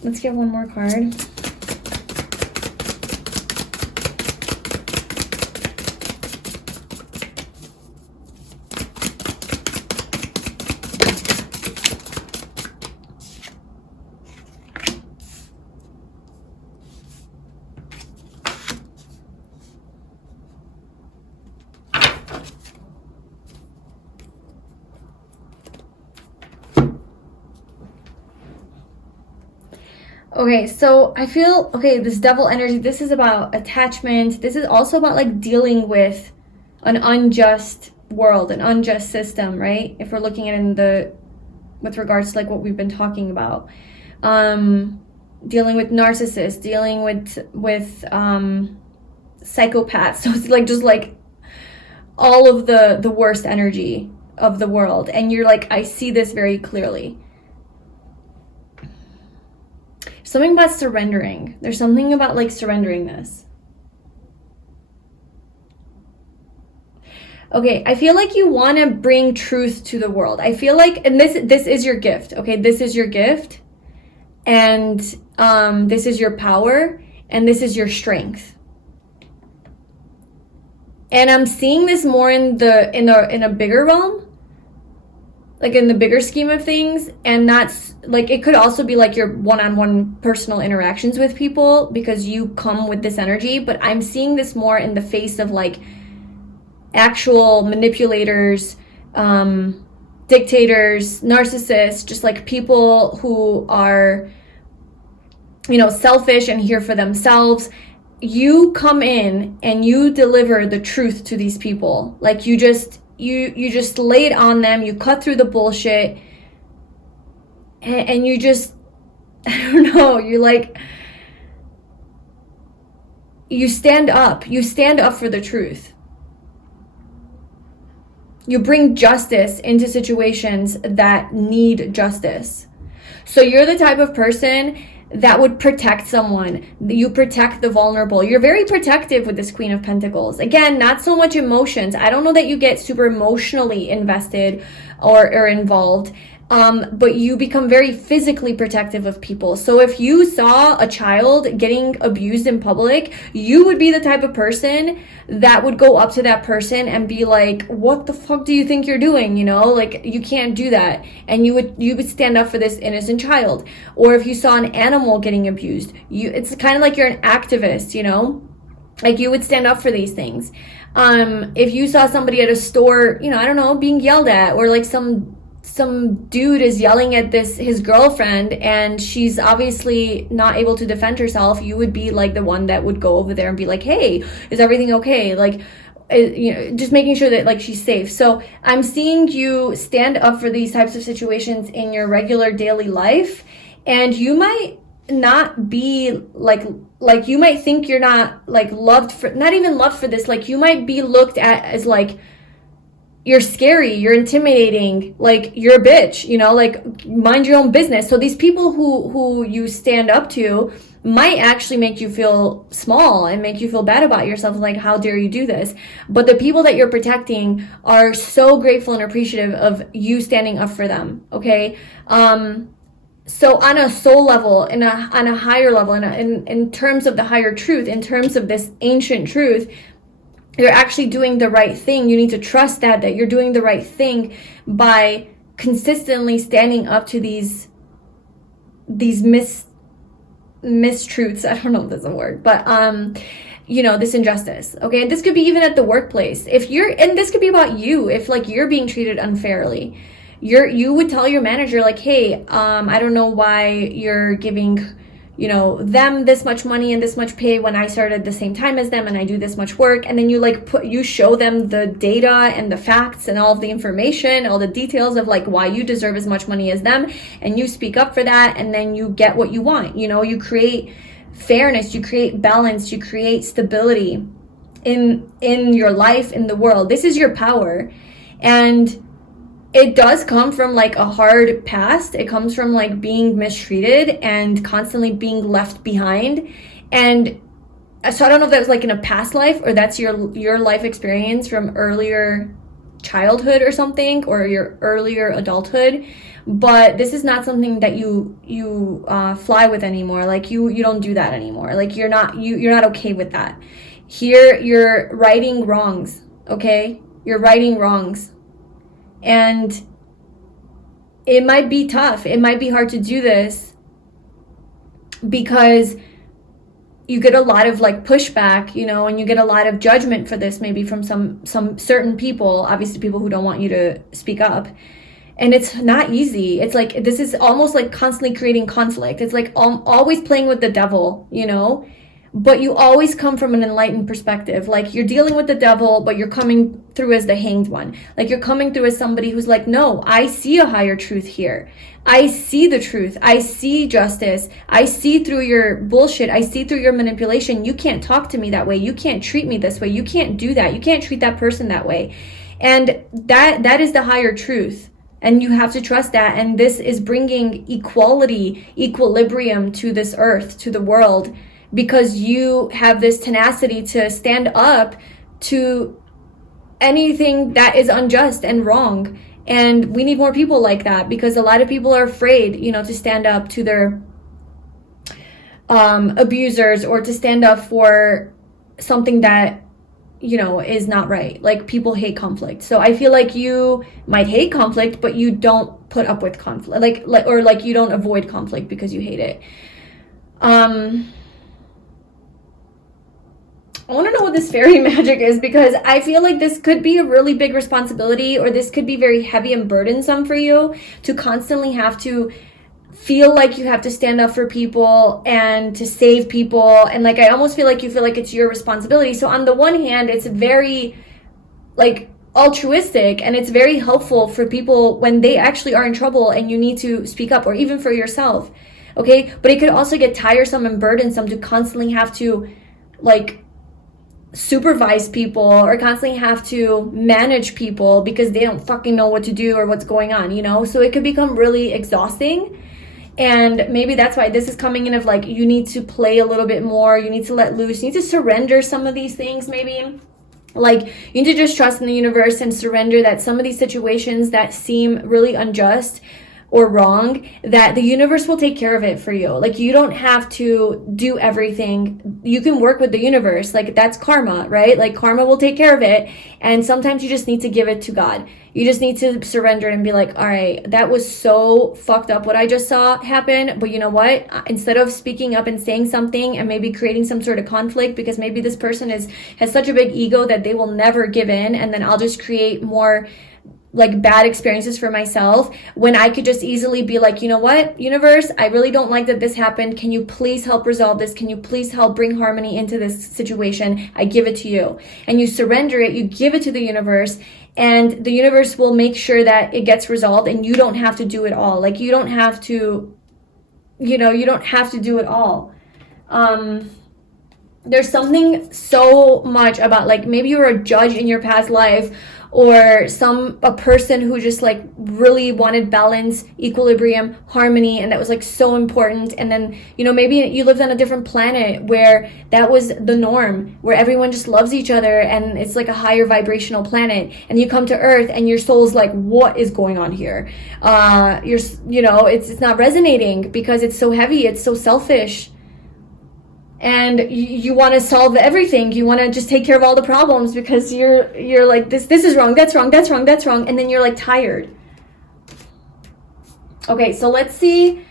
Let's get one more card. Okay, so I feel, okay, this Devil energy, this is about attachment. This is also about like dealing with an unjust world, an unjust system, right? If we're looking at it with regards to like what we've been talking about. Dealing with narcissists, dealing with psychopaths. So it's like just like all of the worst energy of the world. And you're like, I see this very clearly. Something about surrendering. There's something about like surrendering this. Okay, I feel like you want to bring truth to the world. I feel like, and this is your gift. Okay, this is your gift, and this is your power, and this is your strength. And I'm seeing this more in a bigger realm. Like in the bigger scheme of things, and that's like, it could also be like your one-on-one personal interactions with people because you come with this energy, but I'm seeing this more in the face of like actual manipulators, dictators, narcissists, just like people who are, you know, selfish and here for themselves. You come in and you deliver the truth to these people. Like you just lay it on them, you cut through the bullshit, and you just, I don't know, you're like, you stand up for the truth. You bring justice into situations that need justice. So you're the type of person that would protect someone. You protect the vulnerable. You're very protective with this Queen of Pentacles. Again, not so much emotions. I don't know that you get super emotionally invested or involved. But you become very physically protective of people. So if you saw a child getting abused in public, you would be the type of person that would go up to that person and be like, what the fuck do you think you're doing? You know, like, you can't do that. And you would stand up for this innocent child. Or if you saw an animal getting abused, it's kind of like you're an activist, you know? Like, you would stand up for these things. If you saw somebody at a store, you know, I don't know, being yelled at, or like some dude is yelling at his girlfriend and she's obviously not able to defend herself, you would be like the one that would go over there and be like, hey, is everything okay? Like, you know, just making sure that like she's safe. So I'm seeing you stand up for these types of situations in your regular daily life, and you might not be like you might think you're not like loved for, not even loved for this, like you might be looked at as like, you're scary, you're intimidating, like you're a bitch, you know, like mind your own business. So these people who you stand up to might actually make you feel small and make you feel bad about yourself, like, how dare you do this? But the people that you're protecting are so grateful and appreciative of you standing up for them, okay? So on a soul level, on a higher level, in terms of the higher truth, in terms of this ancient truth, you're actually doing the right thing. You need to trust that you're doing the right thing by consistently standing up to these mistruths. I don't know if that's a word, but you know, this injustice. Okay, and this could be even at the workplace. And this could be about you. If like you're being treated unfairly, you would tell your manager like, hey, I don't know why you're giving, you know, them this much money and this much pay when I started the same time as them and I do this much work. And then you show them the data and the facts and all of the information, all the details of like why you deserve as much money as them, and you speak up for that, and then you get what you want. You know, you create fairness, you create balance, you create stability in your life, in the world. This is your power. And it does come from like a hard past. It comes from like being mistreated and constantly being left behind. And so I don't know if that was like in a past life, or that's your life experience from earlier childhood or something, or your earlier adulthood. But this is not something that you fly with anymore. Like you don't do that anymore. Like you're not okay with that. Here you're righting wrongs, okay? You're righting wrongs. And it might be tough. It might be hard to do this because you get a lot of like pushback, you know, and you get a lot of judgment for this, maybe from some certain people, obviously people who don't want you to speak up. And it's not easy. It's like, this is almost like constantly creating conflict. It's like always playing with the devil, you know? But you always come from an enlightened perspective. Like you're dealing with the devil, but you're coming through as the hanged one. Like you're coming through as somebody who's like, no, I see a higher truth here. I see the truth. I see justice. I see through your bullshit. I see through your manipulation. You can't talk to me that way. You can't treat me this way. You can't do that. You can't treat that person that way. And that is the higher truth. And you have to trust that. And this is bringing equality, equilibrium to this earth, to the world, because you have this tenacity to stand up to anything that is unjust and wrong. And we need more people like that, because a lot of people are afraid, you know, to stand up to their abusers, or to stand up for something that, you know, is not right. Like people hate conflict. So I feel like you might hate conflict, but you don't put up with conflict, or you don't avoid conflict because you hate it. I want to know what this fairy magic is, because I feel like this could be a really big responsibility, or this could be very heavy and burdensome for you to constantly have to feel like you have to stand up for people and to save people. And like, I almost feel like you feel like it's your responsibility. So on the one hand, it's very like altruistic, and it's very helpful for people when they actually are in trouble and you need to speak up, or even for yourself. Okay. But it could also get tiresome and burdensome to constantly have to like supervise people or constantly have to manage people because they don't fucking know what to do or what's going on, you know? So it could become really exhausting. And maybe that's why this is coming in of like, you need to play a little bit more, you need to let loose, you need to surrender some of these things maybe. Like, you need to just trust in the universe and surrender that some of these situations that seem really unjust or wrong, that the universe will take care of it for you. Like, you don't have to do everything. You can work with the universe. Like, that's karma, right? Like, karma will take care of it. And sometimes you just need to give it to God. You just need to surrender and be like, all right, that was so fucked up what I just saw happen. But you know what? Instead of speaking up and saying something and maybe creating some sort of conflict, because maybe this person has such a big ego that they will never give in, and then I'll just create more like bad experiences for myself, when I could just easily be like, you know what, universe, I really don't like that this happened. Can you please help resolve this? Can you please help bring harmony into this situation? I give it to you. And you surrender it, you give it to the universe, and the universe will make sure that it gets resolved, and you don't have to do it all. Like, you don't have to, you know, you don't have to do it all. There's something so much about, like, maybe you were a judge in your past life, or a person who just like really wanted balance, equilibrium, harmony, and that was like so important. And then, you know, maybe you lived on a different planet where that was the norm, where everyone just loves each other and it's like a higher vibrational planet, and you come to Earth and your soul's like, what is going on here? You know, it's not resonating because it's so heavy, it's so selfish. And you want to solve everything. You want to just take care of all the problems because you're like, this is wrong, that's wrong, that's wrong, that's wrong. And then you're like tired. Okay, so let's see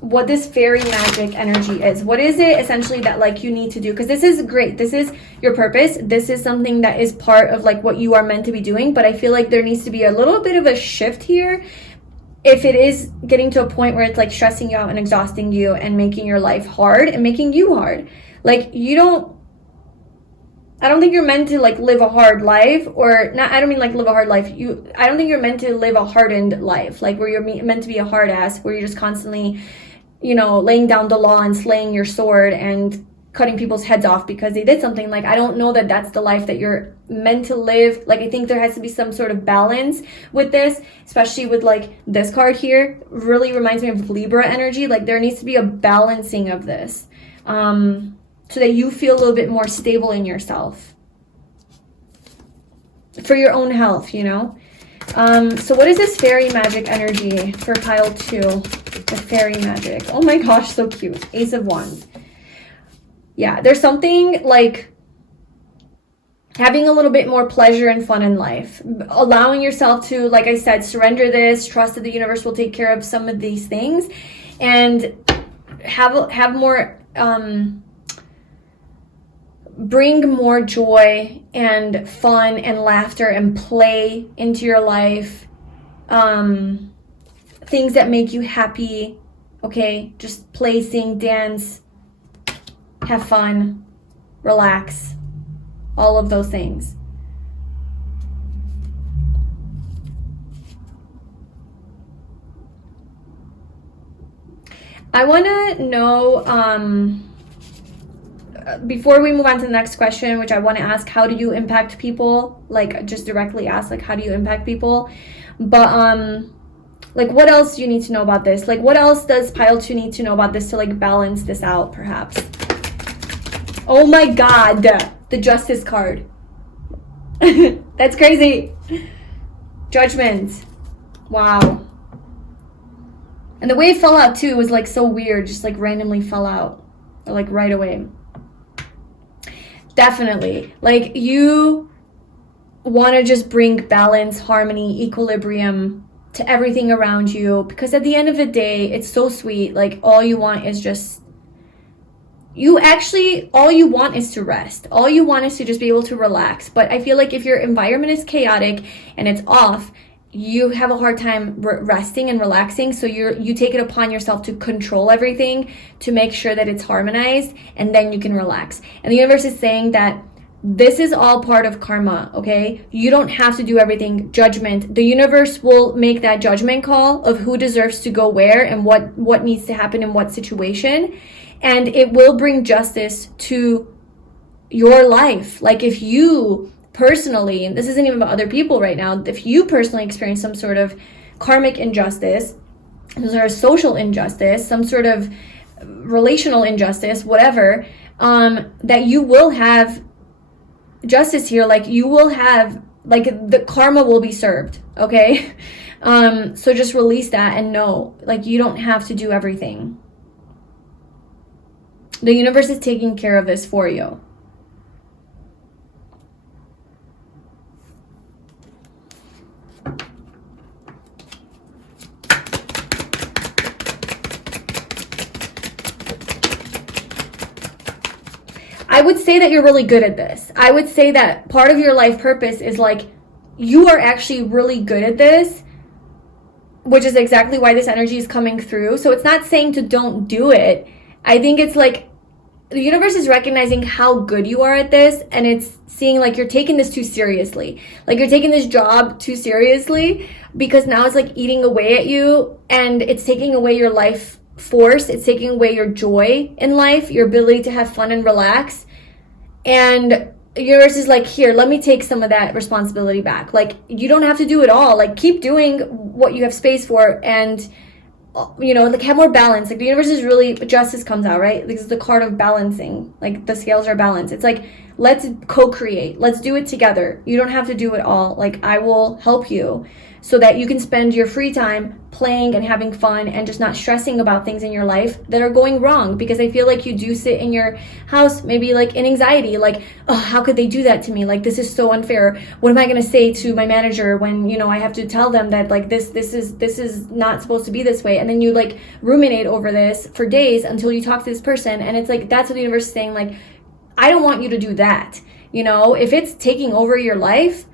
what this fairy magic energy is. What is it essentially that like you need to do? Because this is great. This is your purpose. This is something that is part of like what you are meant to be doing. But I feel like there needs to be a little bit of a shift here. If it is getting to a point where it's like stressing you out and exhausting you and making your life hard and making you hard. Like, I don't think you're meant to like live a hard life, or not. I don't mean like live a hard life. I don't think you're meant to live a hardened life, like where you're meant to be a hard ass, where you're just constantly, you know, laying down the law and slaying your sword and cutting people's heads off because they did something. Like, I don't know that that's the life that you're meant to live. Like, I think there has to be some sort of balance with this, especially with like this card here. Really reminds me of Libra energy. Like, there needs to be a balancing of this, so that you feel a little bit more stable in yourself for your own health, you know? So what is this fairy magic energy for pile 2? The fairy magic. Oh my gosh, so cute. Ace of Wands. Yeah, there's something like having a little bit more pleasure and fun in life. Allowing yourself to, like I said, surrender this, trust that the universe will take care of some of these things, and have more, bring more joy and fun and laughter and play into your life. Things that make you happy, okay? Just play, sing, dance, have fun, relax, all of those things. I want to know, before we move on to the next question, which I want to ask, how do you impact people? Like, just directly ask, like, how do you impact people? But, like, what else do you need to know about this? Like, what else does pile 2 need to know about this to, like, balance this out, perhaps? Oh my God, the Justice card. That's crazy. Judgment. Wow. And the way it fell out too was like so weird, just like randomly fell out, or like right away. Definitely. Like, you want to just bring balance, harmony, equilibrium to everything around you, because at the end of the day, it's so sweet. Like, all you want is just, all you want is to rest. All you want is to just be able to relax. But I feel like if your environment is chaotic and it's off, you have a hard time resting and relaxing. So you take it upon yourself to control everything, to make sure that it's harmonized, and then you can relax. And the universe is saying that this is all part of karma, okay? You don't have to do everything. Judgment. The universe will make that judgment call of who deserves to go where and what needs to happen in what situation. and it will bring justice to your life. Like if you personally, and this isn't even about other people right now, if you personally experience some sort of karmic injustice, some sort of social injustice, some sort of relational injustice, whatever, that you will have justice here. Like you will have, like the karma will be served, okay? So just release that and know, like you don't have to do everything. The universe is taking care of this for you. I would say that you're really good at this. I would say that part of your life purpose is like, you are actually really good at this, which is exactly why this energy is coming through. So it's not saying to don't do it. I think it's like, the universe is recognizing how good you are at this, and it's seeing like you're taking this too seriously. Like you're taking this job too seriously, because now it's like eating away at you, and it's taking away your life force. It's taking away your joy in life, your ability to have fun and relax. And yours is like, here, let me take some of that responsibility back. Like you don't have to do it all. Like keep doing what you have space for, and you know, like have more balance. Like the universe is really, justice comes out, right? This is the card of balancing. Like the scales are balanced. It's like, let's co-create. Let's do it together. You don't have to do it all. Like I will help you so that you can spend your free time playing and having fun and just not stressing about things in your life that are going wrong. Because I feel like you do sit in your house maybe like in anxiety, like, oh, how could they do that to me? Like this is so unfair. What am I going to say to my manager when, you know, I have to tell them that like this is not supposed to be this way? And then you like ruminate over this for days until you talk to this person, and it's like, that's what the universe is saying. Like, I don't want you to do that. You know, if it's taking over your life,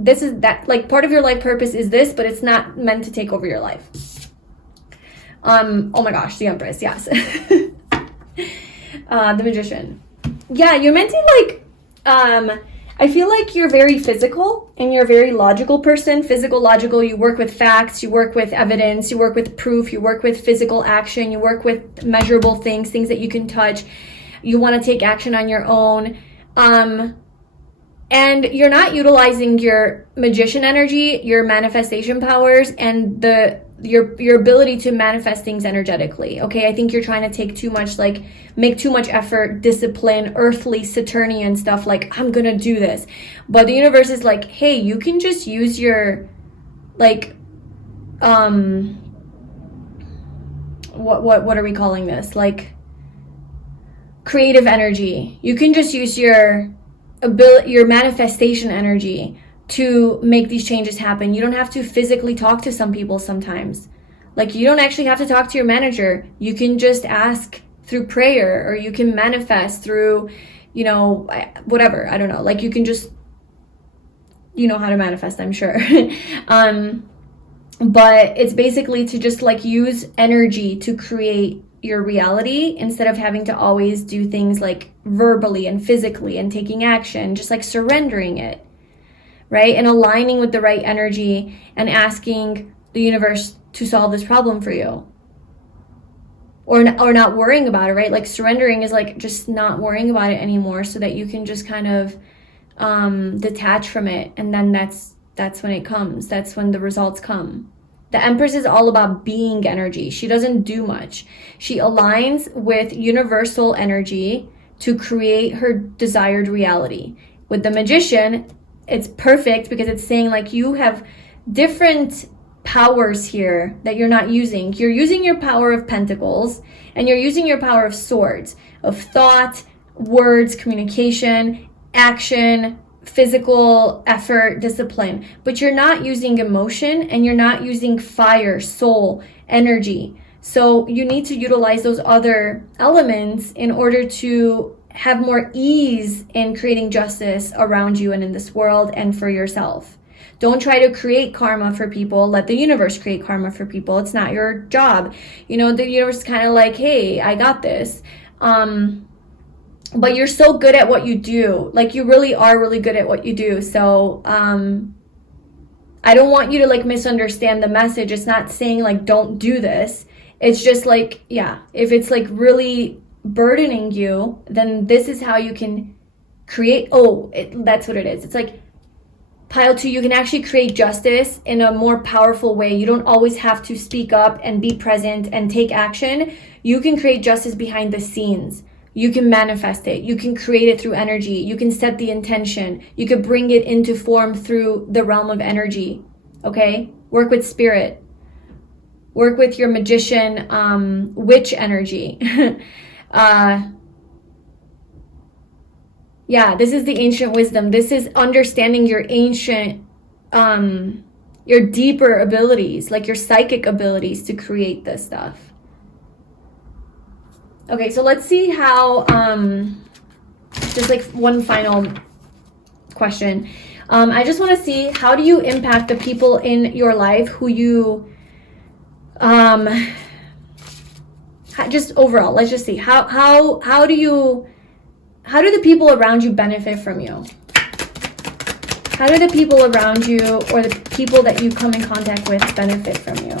this is that, like part of your life purpose is this, but it's not meant to take over your life. Oh my gosh, the Empress, yes. The Magician. Yeah, you're meant to like, I feel like you're very physical and you're a very logical person. Physical, logical, you work with facts, you work with evidence, you work with proof, you work with physical action, you work with measurable things that you can touch. You want to take action on your own. And you're not utilizing your magician energy, your manifestation powers, and your ability to manifest things energetically. Okay, I think you're trying to take too much, like make too much effort, discipline, earthly, Saturnian stuff. Like I'm gonna do this, but the universe is like, hey, you can just use your, like, what are we calling this? Like creative energy. You can just use your ability, your manifestation energy to make these changes happen. You don't have to physically talk to some people sometimes. Like you don't actually have to talk to your manager. You can just ask through prayer, or you can manifest through, you know, whatever. I don't know. Like you can just, you know how to manifest, I'm sure. But it's basically to just like use energy to create your reality instead of having to always do things like verbally and physically and taking action, just like surrendering it, right? And aligning with the right energy and asking the universe to solve this problem for you, or not worrying about it, right? Like surrendering is like just not worrying about it anymore, so that you can just kind of detach from it. And then that's when it comes. That's when the results come. The Empress is all about being energy. She doesn't do much. She aligns with universal energy to create her desired reality. With the Magician, it's perfect because it's saying like you have different powers here that you're not using. You're using your power of Pentacles, and you're using your power of Swords, of thought, words, communication, action, physical effort, discipline, but you're not using emotion, and you're not using fire, soul, energy. So you need to utilize those other elements in order to have more ease in creating justice around you and in this world and for yourself. Don't try to create karma for people. Let the universe create karma for people. It's not your job. You know, the universe is kind of like, hey, I got this. But you're so good at what you do. Like you really are really good at what you do. So I don't want you to like misunderstand the message. It's not saying like don't do this. It's just like, yeah, if it's like really burdening you, then this is how you can create, that's what it is. It's like pile 2, you can actually create justice in a more powerful way. You don't always have to speak up and be present and take action. You can create justice behind the scenes. You can manifest it. You can create it through energy. You can set the intention. You could bring it into form through the realm of energy. Okay? Work with spirit. Work with your magician, witch energy. Yeah, this is the ancient wisdom. This is understanding your ancient, your deeper abilities, like your psychic abilities to create this stuff. Okay, so let's see how, just like one final question. I just want to see, how do you impact the people in your life who you, just overall, let's just see, how do the people around you benefit from you? How do the people around you, or the people that you come in contact with, benefit from you?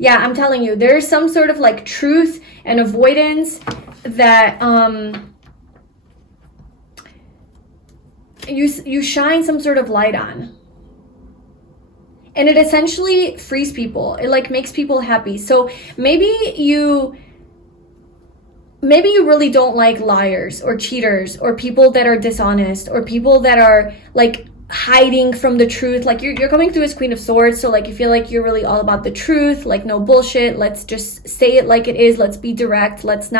Yeah, I'm telling you, there's some sort of like truth and avoidance that you shine some sort of light on. And it essentially frees people. It like makes people happy. So maybe you really don't like liars or cheaters or people that are dishonest or people that are like hiding from the truth. Like you're coming through as Queen of Swords, so like you feel like you're really all about the truth, like no bullshit. Let's just say it like it is. Let's be direct. Let's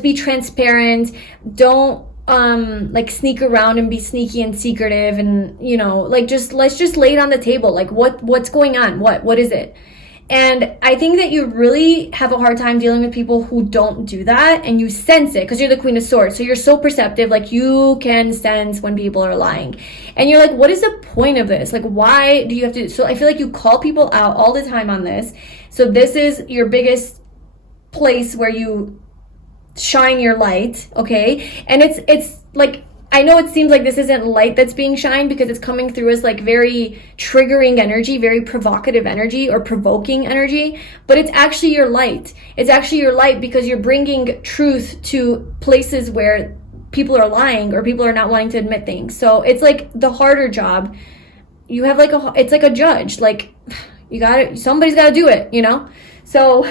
be transparent. Don't like sneak around and be sneaky and secretive, and you know, like let's just lay it on the table. Like what's going on? What is it? And I think that you really have a hard time dealing with people who don't do that, and you sense it because you're the Queen of Swords. So you're so perceptive, like you can sense when people are lying. And you're like, what is the point of this? Like, why do you have to? So I feel like you call people out all the time on this. So this is your biggest place where you shine your light, okay? And it's like, I know it seems like this isn't light that's being shined because it's coming through as like very triggering energy, very provocative energy or provoking energy, but it's actually your light. It's actually your light because you're bringing truth to places where people are lying or people are not wanting to admit things. So it's like the harder job. You have like it's like a judge, like somebody's got to do it, you know? So,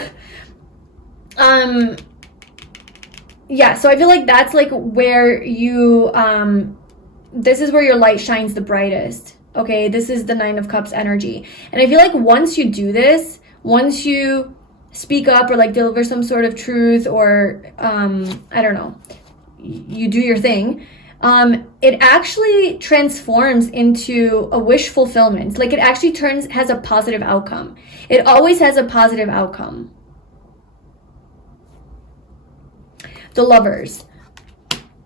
yeah, so I feel like that's like where you, this is where your light shines the brightest, okay? This is the 9 of Cups energy. And I feel like once you do this, once you speak up or like deliver some sort of truth or, I don't know, you do your thing, it actually transforms into a wish fulfillment. Like it actually has a positive outcome. It always has a positive outcome. The Lovers.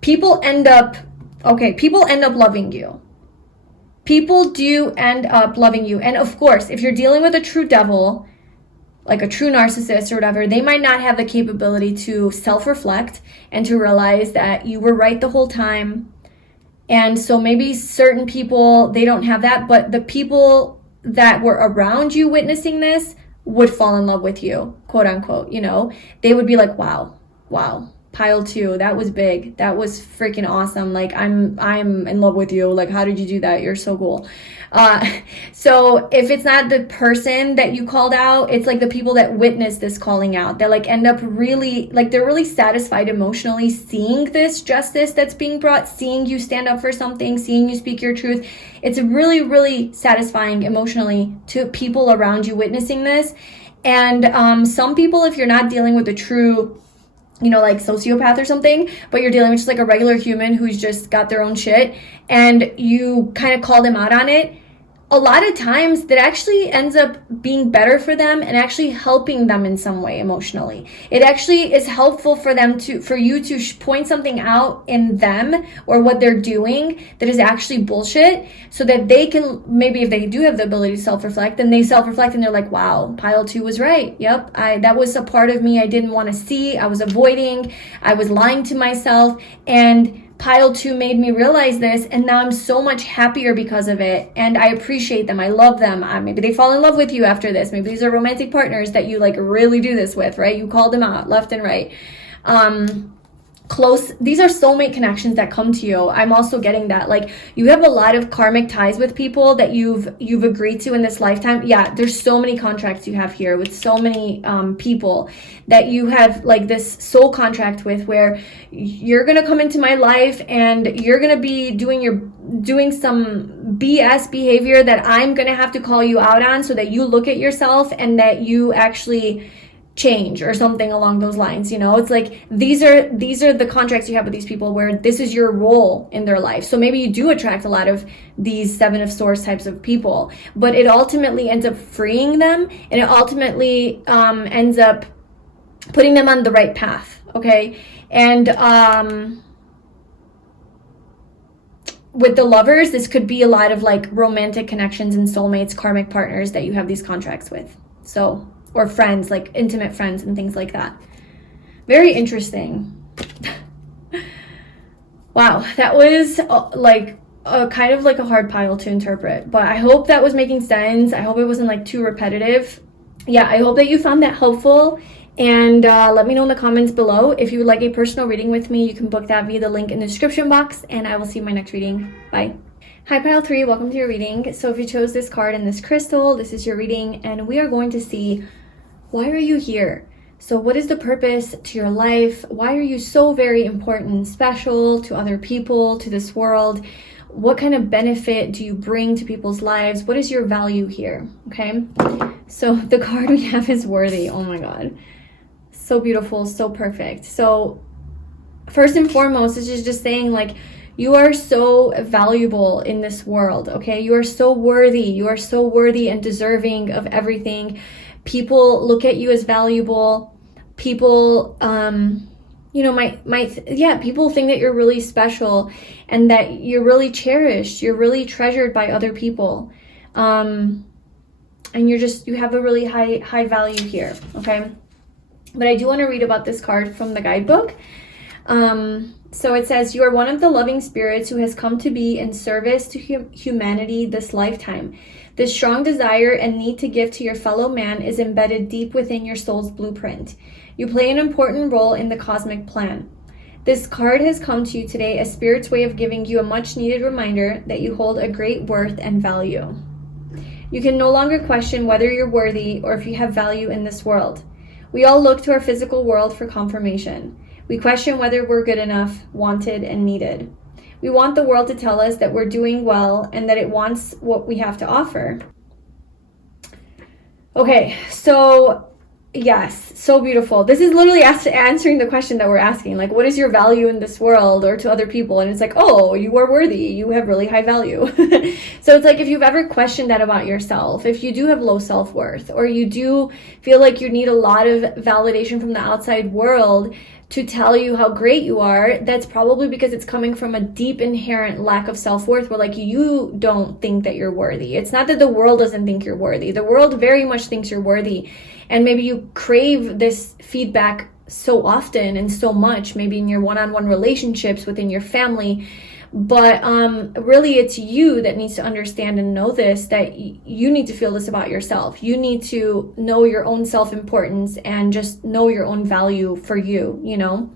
People end up loving you. People do end up loving you. And of course, if you're dealing with a true devil, like a true narcissist or whatever, they might not have the capability to self-reflect and to realize that you were right the whole time. And so maybe certain people, they don't have that, but the people that were around you witnessing this would fall in love with you, quote unquote, you know? They would be like, wow. Pile 2, that was big. That was freaking awesome. Like I'm in love with you. Like, how did you do that? You're so cool. So if it's not the person that you called out, it's like the people that witness this calling out that like end up really, like they're really satisfied emotionally seeing this justice that's being brought, seeing you stand up for something, seeing you speak your truth. It's really, really satisfying emotionally to people around you witnessing this. And some people, if you're not dealing with a true, you know, like sociopath or something, but you're dealing with just like a regular human who's just got their own shit and you kind of call them out on it, a lot of times that actually ends up being better for them and actually helping them in some way emotionally. It actually is helpful for you to point something out in them or what they're doing that is actually bullshit, so that they can, maybe if they do have the ability to self-reflect, then they self-reflect and they're like, wow, pile 2 was right. Yep, that was a part of me I didn't want to see. I was avoiding. I was lying to myself. And pile 2 made me realize this, and now I'm so much happier because of it, and I appreciate them, I love them. Maybe they fall in love with you after this. Maybe these are romantic partners that you like really do this with, right? You call them out left and right. Close, these are soulmate connections that come to you. I'm also getting that, like, you have a lot of karmic ties with people that you've agreed to in this lifetime. Yeah, there's so many contracts you have here with so many people that you have like this soul contract with, where you're gonna come into my life and you're gonna be doing some BS behavior that I'm gonna have to call you out on, so that you look at yourself and that you actually change, or something along those lines. You know, it's like these are the contracts you have with these people, where this is your role in their life. So maybe you do attract a lot of these 7 of Swords types of people, but it ultimately ends up freeing them, and it ultimately ends up putting them on the right path. Okay. And with the Lovers, this could be a lot of like romantic connections and soulmates, karmic partners that you have these contracts with. So, or friends, like intimate friends and things like that. Very interesting. Wow, that was like kind of like a hard pile to interpret, but I hope that was making sense. I hope it wasn't like too repetitive. Yeah, I hope that you found that helpful, and let me know in the comments below. If you would like a personal reading with me, you can book that via the link in the description box, and I will see you in my next reading. Bye. Hi pile 3, welcome to your reading. So if you chose this card and this crystal, this is your reading, and we are going to see, why are you here? So what is the purpose to your life? Why are you so very important, special to other people, to this world? What kind of benefit do you bring to people's lives? What is your value here? Okay, so the card we have is Worthy. Oh my God, so beautiful, so perfect. So first and foremost, this is just saying like, you are so valuable in this world. Okay, you are so worthy. You are so worthy and deserving of everything. People look at you as valuable. People, you know, people think that you're really special and that you're really cherished. You're really treasured by other people. And you have a really high value here. Okay. But I do want to read about this card from the guidebook. So it says, you are one of the loving spirits who has come to be in service to humanity this lifetime. This strong desire and need to give to your fellow man is embedded deep within your soul's blueprint. You play an important role in the cosmic plan. This card has come to you today as Spirit's way of giving you a much needed reminder that you hold a great worth and value. You can no longer question whether you're worthy or if you have value in this world. We all look to our physical world for confirmation. We question whether we're good enough, wanted, and needed. We want the world to tell us that we're doing well and that it wants what we have to offer. Okay, so yes, so beautiful. This is literally answering the question that we're asking, like, what is your value in this world or to other people? And it's like, oh, you are worthy. You have really high value. So it's like, if you've ever questioned that about yourself, if you do have low self-worth, or you do feel like you need a lot of validation from the outside world to tell you how great you are, that's probably because it's coming from a deep inherent lack of self-worth, where like you don't think that you're worthy. It's not that the world doesn't think you're worthy. The world very much thinks you're worthy. And maybe you crave this feedback so often and so much, maybe in your one-on-one relationships within your family. But really it's you that needs to understand and know this, that you need to feel this about yourself. You need to know your own self-importance and just know your own value for you, you know?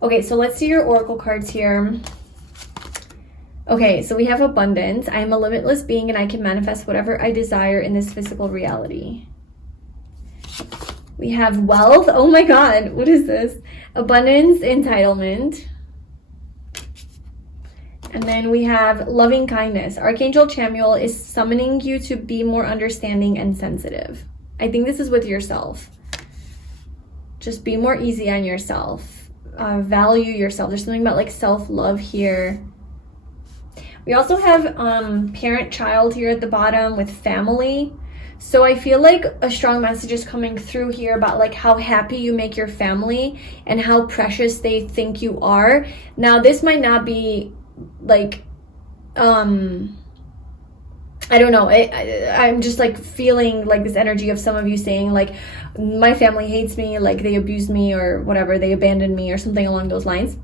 Okay, so let's see your oracle cards here. Okay, so we have abundance. I am a limitless being and I can manifest whatever I desire in this physical reality. We have wealth. Oh my God, what is this? Abundance, entitlement. And then we have loving kindness. Archangel Chamuel is summoning you to be more understanding and sensitive. I think this is with yourself. Just be more easy on yourself. Value yourself. There's something about like self-love here. We also have parent-child here at the bottom with family. So I feel like a strong message is coming through here about like how happy you make your family and how precious they think you are. Now, this might not be like I don't know. I'm just like feeling like this energy of some of you saying like, my family hates me, like they abused me or whatever, they abandoned me or something along those lines.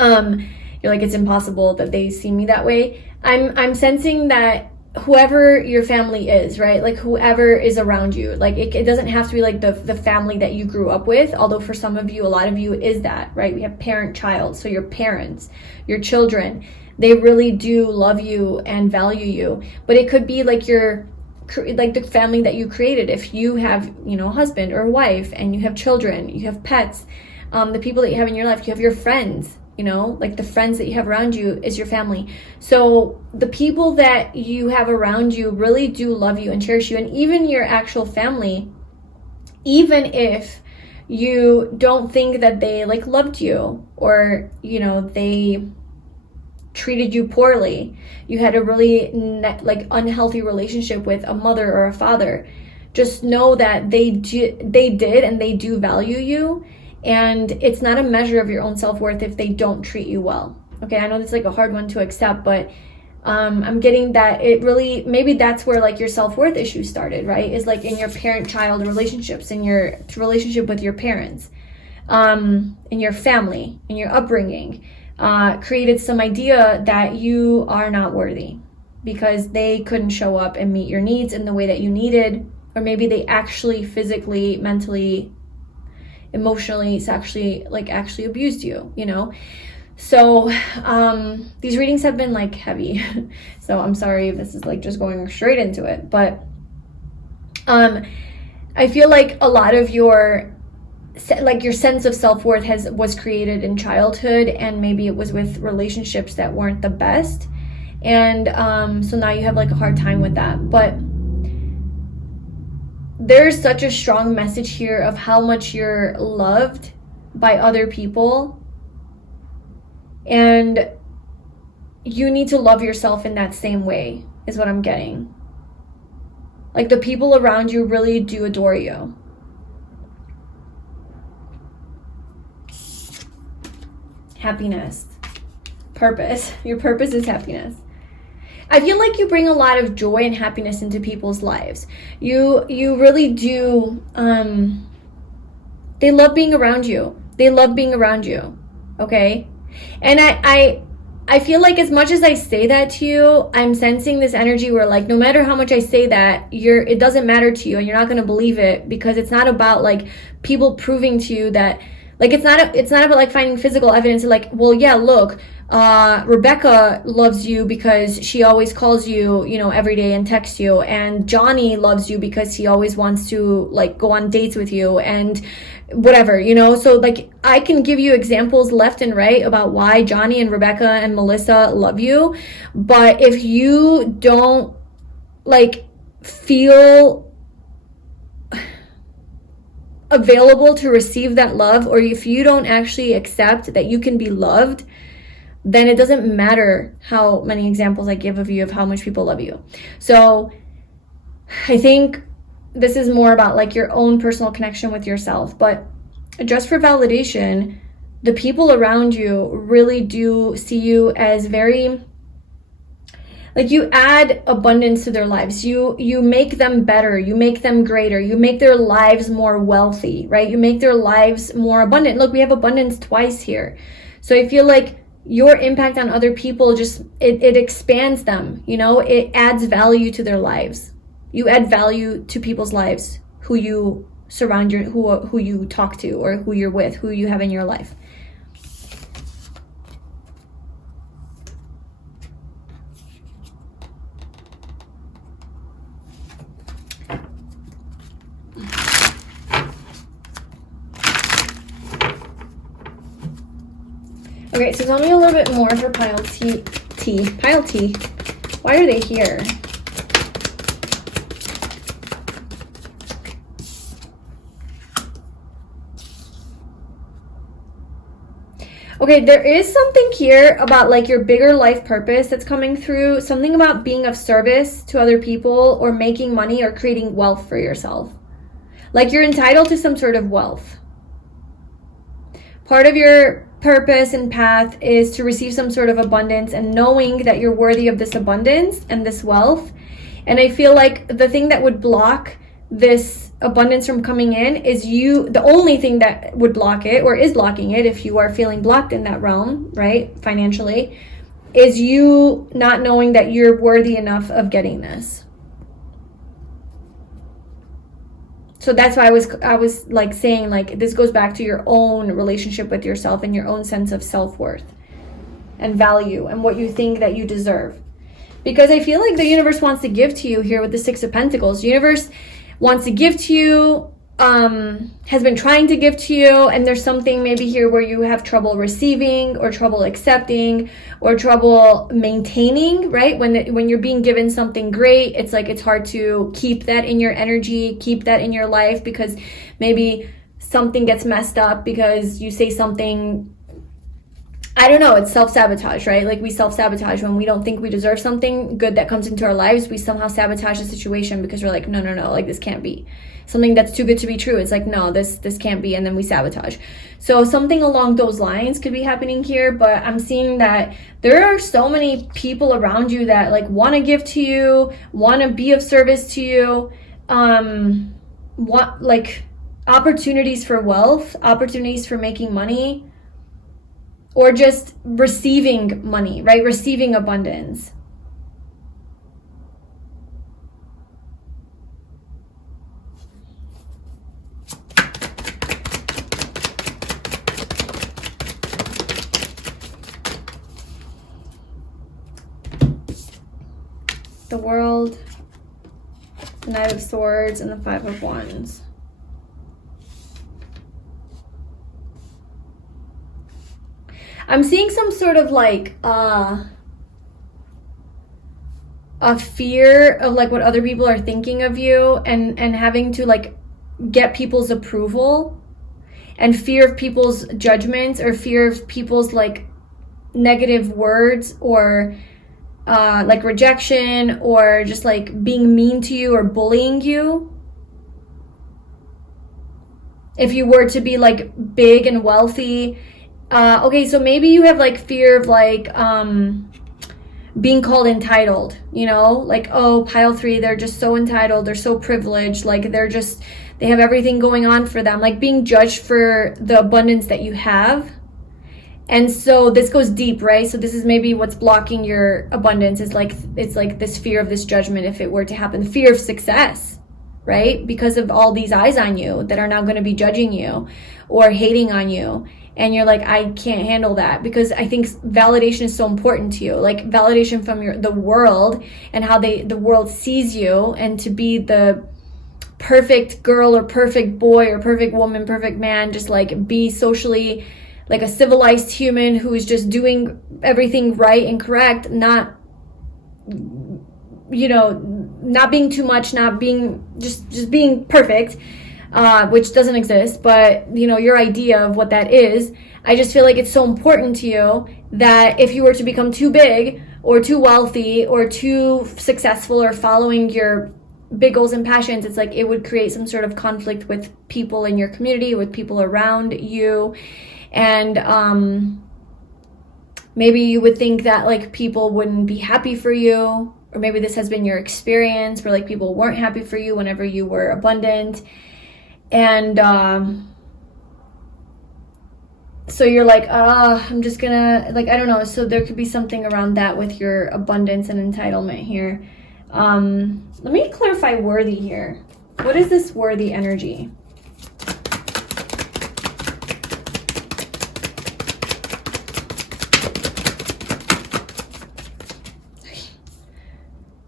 You're like, it's impossible that they see me that way. I'm sensing that whoever your family is, right? Like whoever is around you, like it doesn't have to be like the family that you grew up with, although for some of you, a lot of you is that, right? We have parent-child, so your parents, your children, they really do love you and value you. But it could be like like the family that you created. If you have, you know, a husband or a wife and you have children, you have pets, the people that you have in your life, you have your friends, you know, like the friends that you have around you is your family. So the people that you have around you really do love you and cherish you. And even your actual family, even if you don't think that they like loved you or, you know, they treated you poorly, you had a really like unhealthy relationship with a mother or a father, just know that they did and they do value you. And it's not a measure of your own self-worth if they don't treat you well. Okay, I know that's like a hard one to accept, but I'm getting that it really, maybe that's where like your self-worth issue started, right? Is like in your parent-child relationships, in your relationship with your parents, in your family, in your upbringing, created some idea that you are not worthy because they couldn't show up and meet your needs in the way that you needed, or maybe they actually physically, mentally, emotionally, sexually, like actually abused you, you know? So these readings have been like heavy. So I'm sorry if this is like just going straight into it, but I feel like a lot of your sense of self-worth was created in childhood, and maybe it was with relationships that weren't the best. And so now you have like a hard time with that. But there's such a strong message here of how much you're loved by other people. And you need to love yourself in that same way, is what I'm getting. Like the people around you really do adore you. Happiness. Purpose. Your purpose is happiness. I feel like you bring a lot of joy and happiness into people's lives. You really do. They love being around you. They love being around you. Okay? And I feel like as much as I say that to you, I'm sensing this energy where like no matter how much I say that, it doesn't matter to you and you're not going to believe it, because it's not about like people proving to you that, like it's not about like finding physical evidence of like, well, yeah, look, Rebecca loves you because she always calls you, you know, every day and texts you, and Johnny loves you because he always wants to like go on dates with you and whatever, you know. So like I can give you examples left and right about why Johnny and Rebecca and Melissa love you, but if you don't like feel available to receive that love, or if you don't actually accept that you can be loved, then it doesn't matter how many examples I give of you of how much people love you. So I think this is more about like your own personal connection with yourself. But just for validation, the people around you really do see you as very, like you add abundance to their lives. You make them better. You make them greater. You make their lives more wealthy, right? You make their lives more abundant. Look, we have abundance twice here. So I feel like your impact on other people just, it expands them, you know, it adds value to their lives. You add value to people's lives who you surround who you talk to, or who you're with, who you have in your life. Okay, so tell me a little bit more for pile T. Pile T. Why are they here? Okay, there is something here about like your bigger life purpose that's coming through. Something about being of service to other people, or making money, or creating wealth for yourself. Like you're entitled to some sort of wealth. Part of your purpose and path is to receive some sort of abundance, and knowing that you're worthy of this abundance and this wealth And I feel like the thing that would block this abundance from coming in is the only thing that would block it, or is blocking it if you are feeling blocked in that realm, right, financially, is you not knowing that you're worthy enough of getting this. So that's why I was like saying, like, this goes back to your own relationship with yourself and your own sense of self-worth and value and what you think that you deserve. Because I feel like the universe wants to give to you here with the Six of Pentacles. The universe wants to give to you, has been trying to give to you, and there's something maybe here where you have trouble receiving or trouble accepting or trouble maintaining, right? When you're being given something great, it's like it's hard to keep that in your energy, keep that in your life, because maybe something gets messed up because you say something, I don't know, it's self-sabotage, right? Like we self-sabotage when we don't think we deserve something good that comes into our lives. We somehow sabotage the situation because we're like, no, like this can't be. Something that's too good to be true. It's like, no, this can't be. And then we sabotage. So something along those lines could be happening here. But I'm seeing that there are so many people around you that like want to give to you, want to be of service to you, want like opportunities for wealth, opportunities for making money, or just receiving money, right? Receiving abundance. The World, the Knight of Swords, and the Five of Wands. I'm seeing some sort of like a fear of like what other people are thinking of you, and having to like get people's approval, and fear of people's judgments, or fear of people's like negative words, or like rejection, or just like being mean to you or bullying you. If you were to be like big and wealthy, okay, so maybe you have like fear of like being called entitled, you know, like, oh, pile 3, they're just so entitled, they're so privileged, like they have everything going on for them, like being judged for the abundance that you have. And so this goes deep, right? So this is maybe what's blocking your abundance, is like, it's like this fear of this judgment if it were to happen, fear of success, right? Because of all these eyes on you that are now going to be judging you or hating on you. And you're like, I can't handle that, because I think validation is so important to you, like validation from the world and how the world sees you, and to be the perfect girl or perfect boy or perfect woman, perfect man, just like be socially like a civilized human who is just doing everything right and correct, not, you know, not being too much, not being just being perfect, which doesn't exist, but you know, your idea of what that is. I just feel like it's so important to you that if you were to become too big or too wealthy or too successful or following your big goals and passions, it's like it would create some sort of conflict with people in your community, with people around you. And maybe you would think that like people wouldn't be happy for you, or maybe this has been your experience where like people weren't happy for you whenever you were abundant. And so you're like, I'm just gonna, like, I don't know. So there could be something around that with your abundance and entitlement here. Let me clarify worthy here. What is this worthy energy?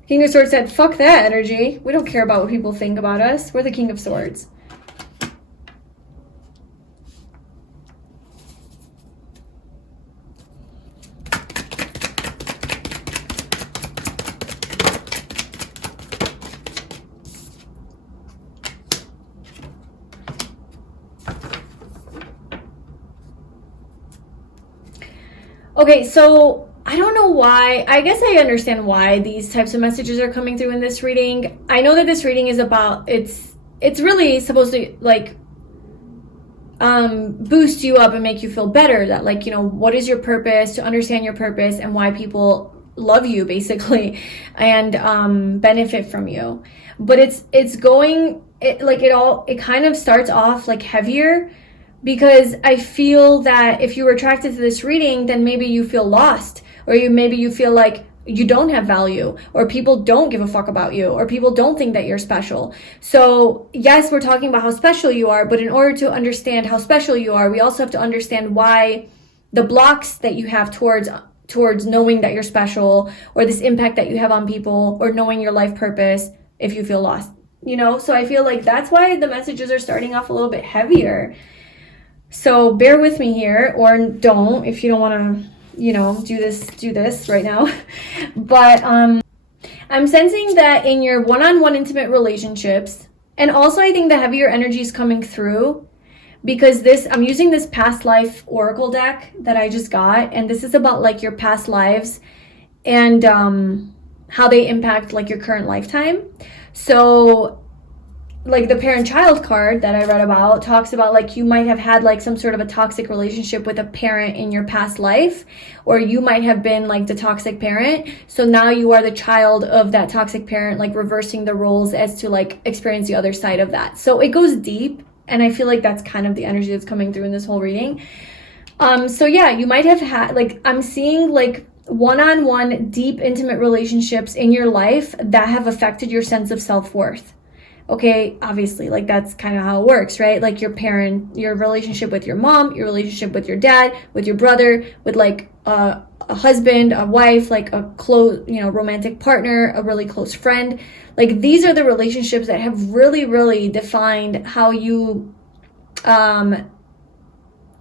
King of Swords said, fuck that energy. We don't care about what people think about us. We're the King of Swords. Okay, so I don't know why. I guess I understand why these types of messages are coming through in this reading. I know that this reading is about, it's really supposed to like boost you up and make you feel better, that like, you know, what is your purpose, to understand your purpose and why people love you basically and benefit from you. But it kind of starts off like heavier, because I feel that if you were attracted to this reading, then maybe you feel lost, or maybe you feel like you don't have value, or people don't give a fuck about you, or people don't think that you're special. So yes, we're talking about how special you are, but in order to understand how special you are, we also have to understand why the blocks that you have towards knowing that you're special, or this impact that you have on people, or knowing your life purpose if you feel lost, So I feel like that's why the messages are starting off a little bit heavier. So bear with me here, or don't, if you don't want to do this right now. But I'm sensing that in your one-on-one intimate relationships, and also I think the heavier energy is coming through because I'm using this past life oracle deck that I just got, and this is about like your past lives and how they impact like your current lifetime. So like the parent-child card that I read about talks about like you might have had like some sort of a toxic relationship with a parent in your past life, or you might have been like the toxic parent. So now you are the child of that toxic parent, like reversing the roles as to like experience the other side of that. So it goes deep, and I feel like that's kind of the energy that's coming through in this whole reading. So yeah, you might have had like, I'm seeing like one-on-one deep intimate relationships in your life that have affected your sense of self-worth. Okay, obviously, like that's kind of how it works, right? Like your relationship with your mom, your relationship with your dad, with your brother, with like a husband, a wife, like a close, romantic partner, a really close friend. Like these are the relationships that have really, really defined how you,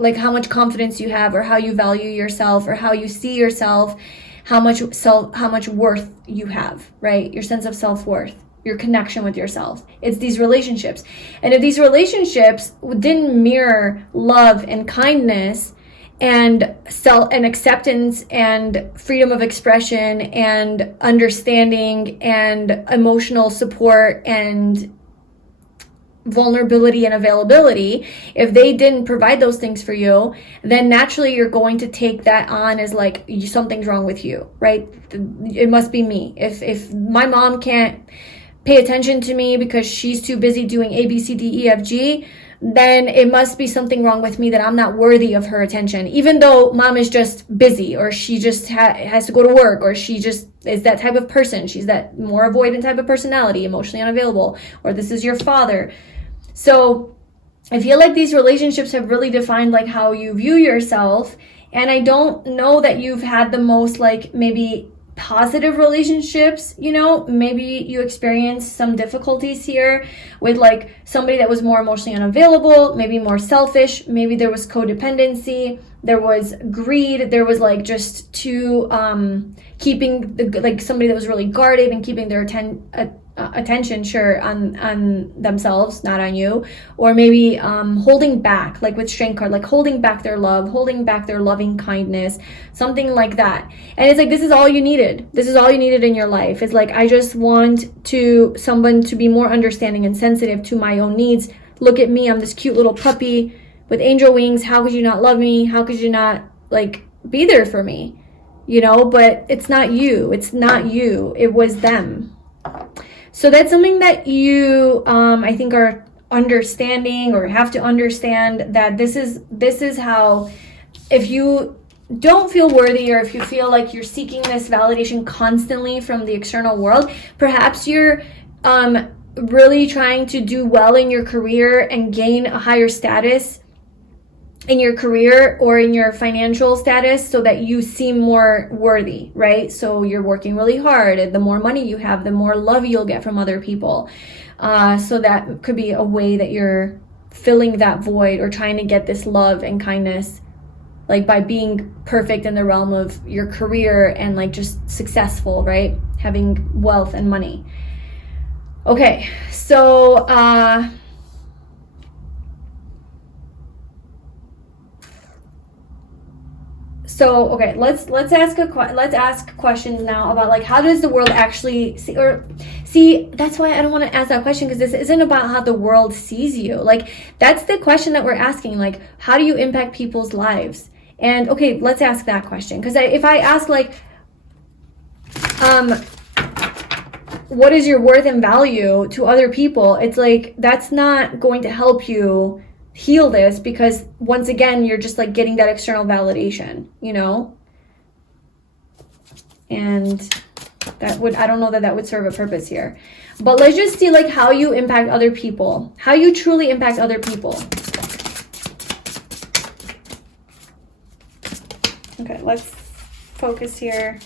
like how much confidence you have, or how you value yourself, or how you see yourself, how much worth you have, right? Your sense of self-worth, your connection with yourself. It's these relationships. And if these relationships didn't mirror love and kindness and acceptance and freedom of expression and understanding and emotional support and vulnerability and availability, if they didn't provide those things for you, then naturally you're going to take that on as like something's wrong with you, right? It must be me. If my mom can't pay attention to me because she's too busy doing A, B, C, D, E, F, G, then it must be something wrong with me, that I'm not worthy of her attention, even though mom is just busy, or she just has to go to work, or she just is that type of person. She's that more avoidant type of personality, emotionally unavailable, or this is your father. So I feel like these relationships have really defined like how you view yourself. And I don't know that you've had the most like maybe positive relationships, maybe you experienced some difficulties here with like somebody that was more emotionally unavailable, maybe more selfish, maybe there was codependency, there was greed, there was like just keeping like somebody that was really guarded and keeping their attention on themselves, not on you, or maybe holding back, like with strength card, like holding back their love, holding back their loving kindness, something like that. And it's like this is all you needed in your life. It's like, I just want someone to be more understanding and sensitive to my own needs. Look at me, I'm this cute little puppy with angel wings. How could you not love me? How could you not like be there for me? But it's not you, it was them. So that's something that you, I think, are understanding, or have to understand, that this is how, if you don't feel worthy, or if you feel like you're seeking this validation constantly from the external world, perhaps you're really trying to do well in your career and gain a higher status in your career or in your financial status so that you seem more worthy, right? So you're working really hard, and the more money you have, the more love you'll get from other people. So that could be a way that you're filling that void, or trying to get this love and kindness, like by being perfect in the realm of your career and like just successful, right? Having wealth and money. Okay, so okay, let's ask questions now about like, how does the world actually see? That's why I don't want to ask that question, because this isn't about how the world sees you. Like, that's the question that we're asking, like, how do you impact people's lives? And okay, let's ask that question, because if I ask like, what is your worth and value to other people? It's like, that's not going to help you heal this, because once again, you're just like getting that external validation, you know? And that would, I don't know that that would serve a purpose here. But let's just see like how you impact other people, how you truly impact other people. Okay, let's focus here.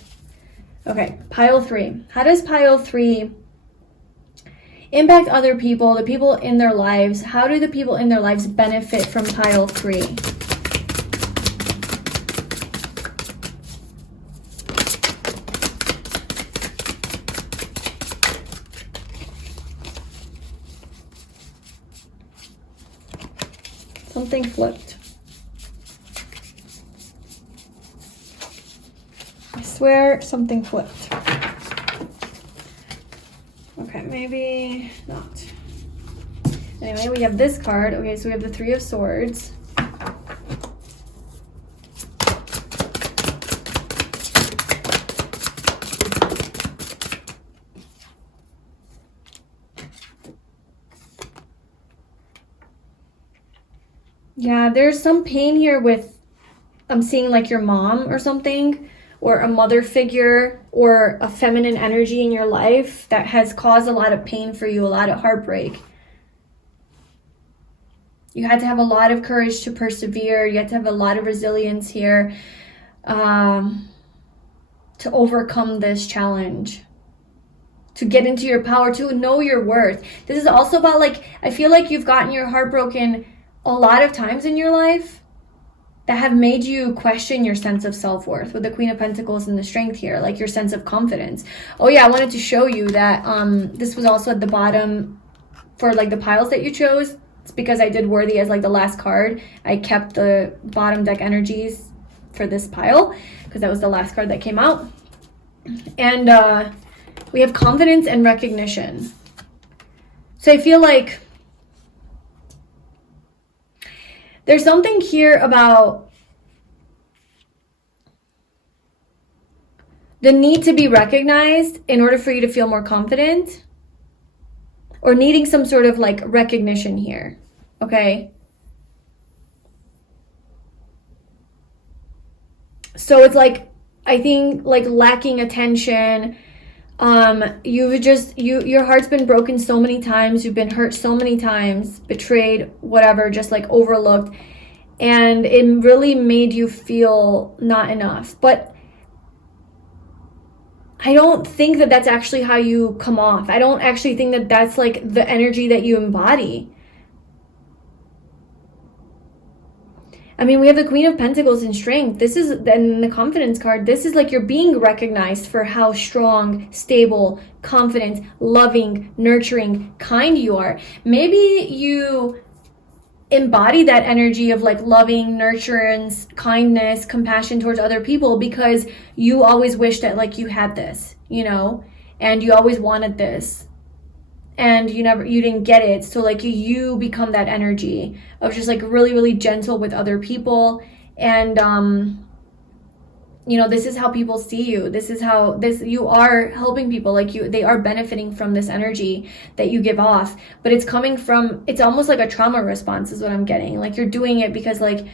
Okay, pile 3. How does pile 3 impact other people, the people in their lives? How do the people in their lives benefit from pile 3? Something flipped. I swear something flipped. Okay, maybe not. Anyway, we have this card. Okay, so we have the 3 of Swords. Yeah, there's some pain here with, I'm seeing like your mom or something, or a mother figure, or a feminine energy in your life that has caused a lot of pain for you, a lot of heartbreak. You had to have a lot of courage to persevere. You had to have a lot of resilience here to overcome this challenge, to get into your power, to know your worth. This is also about like, I feel like you've gotten your heart broken a lot of times in your life that have made you question your sense of self-worth, with the Queen of Pentacles and the Strength here, like your sense of confidence. Oh yeah, I wanted to show you that this was also at the bottom for like the piles that you chose. It's because I did Worthy as like the last card. I kept the bottom deck energies for this pile because that was the last card that came out. And we have confidence and recognition. So I feel like there's something here about the need to be recognized in order for you to feel more confident, or needing some sort of like recognition here, okay? So it's like, I think like lacking attention. Your heart's been broken so many times, you've been hurt so many times, betrayed, whatever, just like overlooked, and it really made you feel not enough. But I don't think that that's actually how you come off. I don't actually think that that's like the energy that you embody. I mean, we have the Queen of Pentacles and Strength. This is, then the Confidence card, this is like you're being recognized for how strong, stable, confident, loving, nurturing, kind you are. Maybe you embody that energy of like loving, nurturance, kindness, compassion towards other people because you always wish that like you had this, you know, and you always wanted this. And you didn't get it. So like you become that energy of just like really, really gentle with other people. And, you know, this is how people see you. This is how you are helping people. Like they are benefiting from this energy that you give off, but it's coming from, it's almost like a trauma response is what I'm getting. Like you're doing it because like,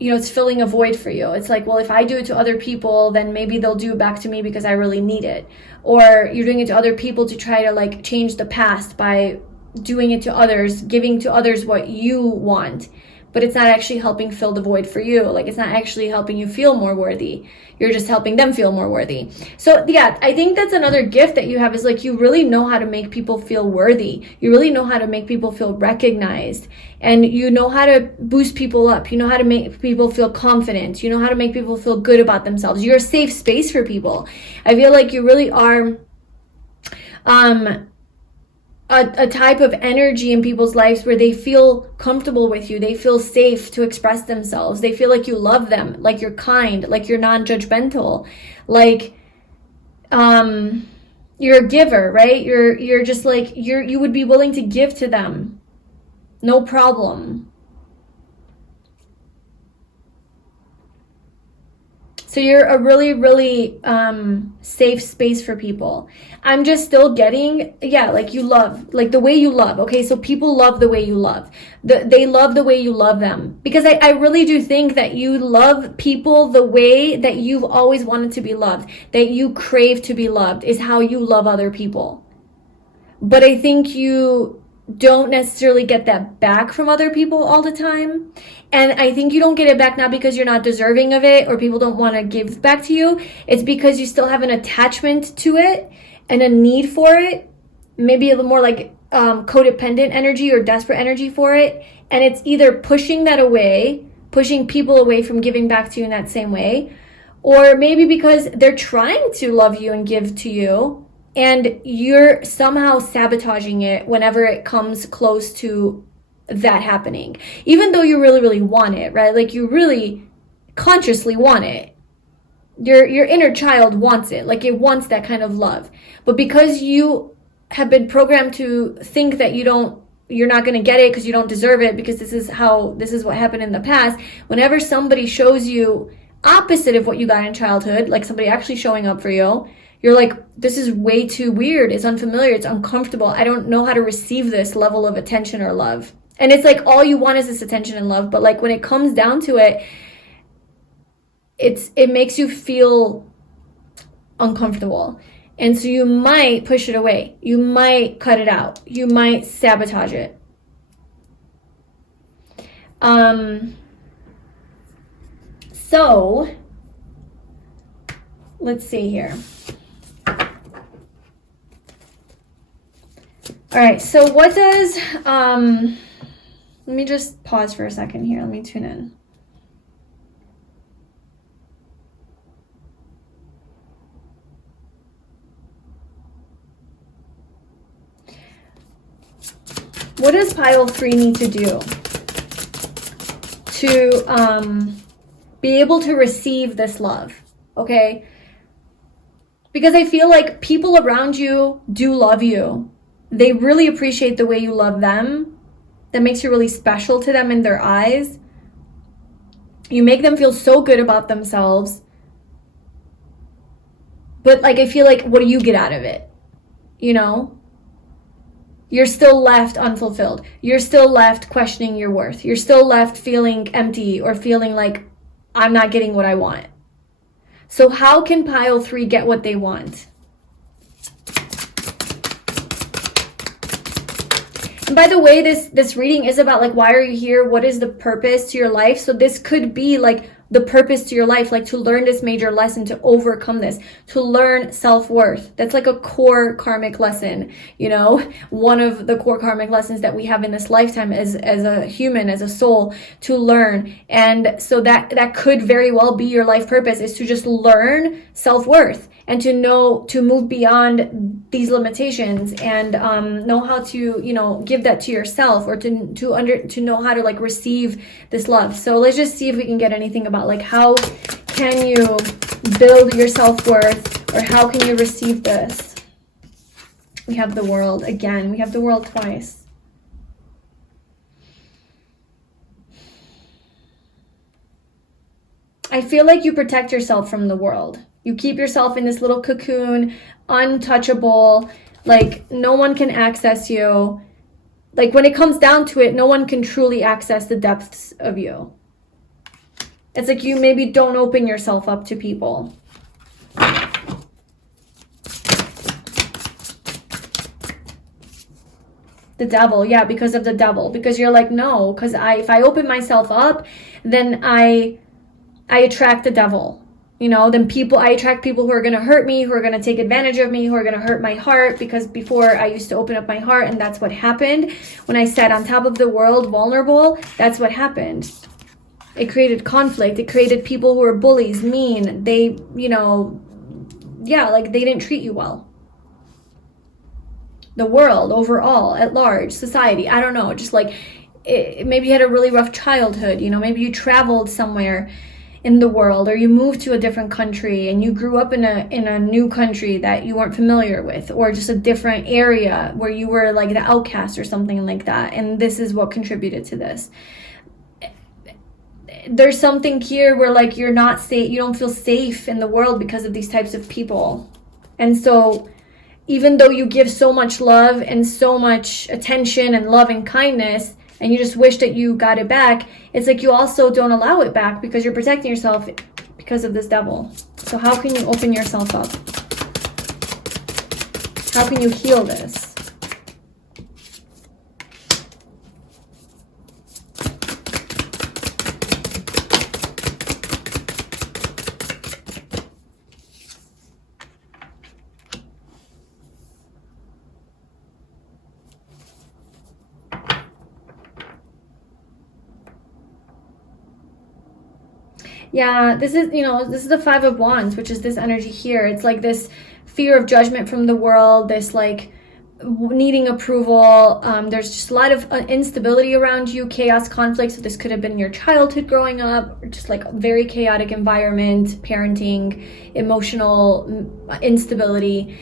you know, it's filling a void for you. It's like, well, if I do it to other people, then maybe they'll do it back to me because I really need it. Or you're doing it to other people to try to like change the past by doing it to others, giving to others what you want. But it's not actually helping fill the void for you. Like it's not actually helping you feel more worthy. You're just helping them feel more worthy. So yeah, I think that's another gift that you have, is like you really know how to make people feel worthy. You really know how to make people feel recognized. And you know how to boost people up. You know how to make people feel confident. You know how to make people feel good about themselves. You're a safe space for people. I feel like you really are a type of energy in people's lives where they feel comfortable with you. They feel safe to express themselves. They feel like you love them, like you're kind, like you're non-judgmental, like you're a giver, right? You're just like, you would be willing to give to them. No problem. So you're a really, really safe space for people. I'm just still getting, yeah, like you love, like the way you love. Okay, so people love the way you love. They love the way you love them. Because I really do think that you love people the way that you've always wanted to be loved. That you crave to be loved is how you love other people. But I think you don't necessarily get that back from other people all the time. And I think you don't get it back not because you're not deserving of it or people don't want to give back to you. It's because you still have an attachment to it and a need for it. Maybe a little more like codependent energy or desperate energy for it. And it's either pushing that away, pushing people away from giving back to you in that same way. Or maybe because they're trying to love you and give to you, and you're somehow sabotaging it whenever it comes close to that happening. Even though you really, really want it, right? Like you really consciously want it. Your inner child wants it. Like it wants that kind of love. But because you have been programmed to think that you're not going to get it because you don't deserve it, because this is what happened in the past, whenever somebody shows you opposite of what you got in childhood, like somebody actually showing up for you, you're like, this is way too weird. It's unfamiliar. It's uncomfortable. I don't know how to receive this level of attention or love. And it's like all you want is this attention and love. But like when it comes down to it, it makes you feel uncomfortable. And so you might push it away. You might cut it out. You might sabotage it. So let's see here. All right, so what does, let me just pause for a second here. Let me tune in. What does pile 3 need to do to be able to receive this love, okay? Because I feel like people around you do love you. They really appreciate the way you love them. That makes you really special to them in their eyes. You make them feel so good about themselves. But like, I feel like, what do you get out of it? You know? You're still left unfulfilled. You're still left questioning your worth. You're still left feeling empty or feeling like I'm not getting what I want. So how can pile 3 get what they want? And by the way, this reading is about like, why are you here? What is the purpose to your life? So this could be like the purpose to your life, like to learn this major lesson, to overcome this, to learn self-worth. That's like a core karmic lesson, you know, one of the core karmic lessons that we have in this lifetime as a human, as a soul, to learn. And so that could very well be your life purpose, is to just learn self-worth and to know, to move beyond these limitations and know how to, you know, give that to yourself, or to know how to like receive this love. So let's just see if we can get anything about like, how can you build your self-worth, or how can you receive this? We have the World again. We have the World twice. I feel like you protect yourself from the world. You keep yourself in this little cocoon, untouchable, like no one can access you. Like when it comes down to it, no one can truly access the depths of you. It's like you maybe don't open yourself up to people. The Devil, yeah, because of the Devil. Because you're like, no, because if I open myself up, then I attract the Devil. You know, then I attract people who are going to hurt me, who are going to take advantage of me, who are going to hurt my heart, because before I used to open up my heart, and that's what happened. When I sat on top of the world vulnerable, that's what happened. It created conflict. It created people who were bullies, mean. They, you know, yeah, like they didn't treat you well. The world overall, at large, society, I don't know, just like, maybe you had a really rough childhood, you know, maybe you traveled somewhere in the world, or you moved to a different country and you grew up in a new country that you weren't familiar with, or just a different area where you were like the outcast or something like that. And this is what contributed to this. there's something here where like you're not safe, you don't feel safe in the world because of these types of people. And so even though you give so much love and so much attention and love and kindness, and you just wish that you got it back, it's like you also don't allow it back because you're protecting yourself because of this devil. So how can you open yourself up? How can you heal this? Yeah, this is, this is the Five of Wands, which is this energy here. It's like this fear of judgment from the world, this like needing approval. There's just a lot of instability around you, chaos, conflict. So this could have been your childhood growing up, or just like a very chaotic environment, parenting, emotional instability.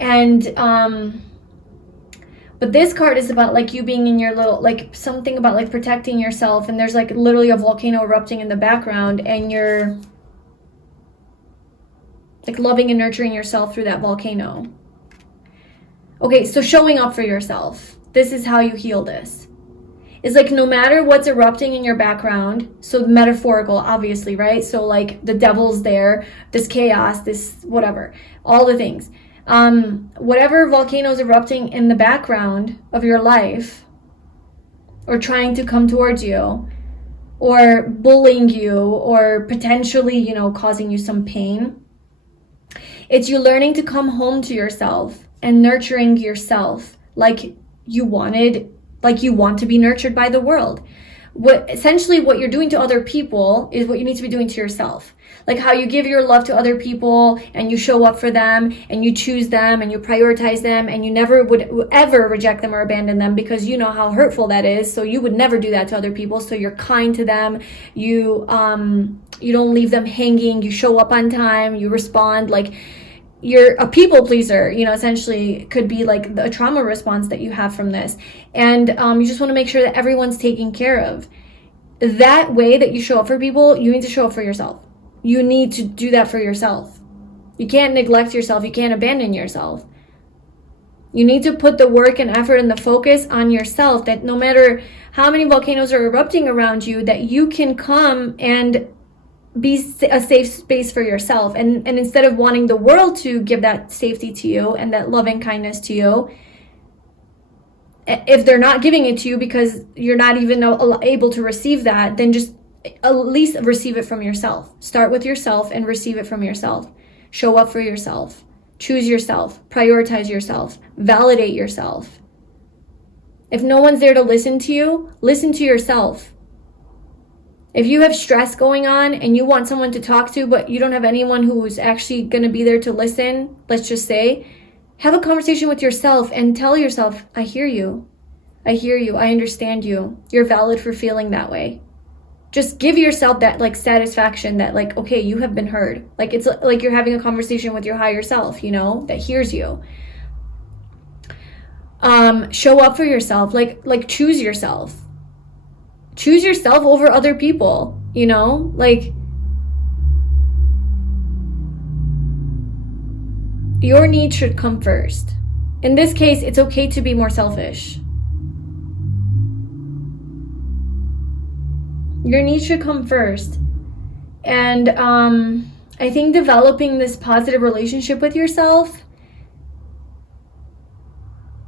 And but this card is about like you being in your little, like something about like protecting yourself, and there's like literally a volcano erupting in the background, and you're like loving and nurturing yourself through that volcano. Okay, so showing up for yourself. This is how you heal this. It's like no matter what's erupting in your background, so metaphorical, obviously, right? So like the devil's there, this chaos, this whatever, all the things. Whatever volcanoes erupting in the background of your life, or trying to come towards you, or bullying you, or potentially, causing you some pain, it's you learning to come home to yourself and nurturing yourself like you want to be nurtured by the world. Essentially what you're doing to other people is what you need to be doing to yourself. Like how you give your love to other people and you show up for them and you choose them and you prioritize them, and you never would ever reject them or abandon them because you know how hurtful that is. So you would never do that to other people. So you're kind to them. You don't leave them hanging. You show up on time. You respond. Like you're a people pleaser, essentially could be like a trauma response that you have from this. And you just want to make sure that everyone's taken care of. That way that you show up for people, you need to show up for yourself. You need to do that for yourself. You can't neglect yourself. You can't abandon yourself. You need to put the work and effort and the focus on yourself, that no matter how many volcanoes are erupting around you, that you can come and be a safe space for yourself. And instead of wanting the world to give that safety to you and that loving kindness to you, if they're not giving it to you because you're not even able to receive that, then just at least receive it from yourself. Start with yourself and receive it from yourself. Show up for yourself. Choose yourself. Prioritize yourself. Validate yourself. If no one's there to listen to you, listen to yourself. If you have stress going on and you want someone to talk to, but you don't have anyone who's actually going to be there to listen, let's just say, have a conversation with yourself and tell yourself, I hear you. I hear you. I understand you. You're valid for feeling that way. Just give yourself that like satisfaction that like, okay, you have been heard. Like it's like you're having a conversation with your higher self, that hears you. Show up for yourself, like choose yourself. Choose yourself over other people, like your needs should come first. In this case, it's okay to be more selfish. Your needs should come first. And I think developing this positive relationship with yourself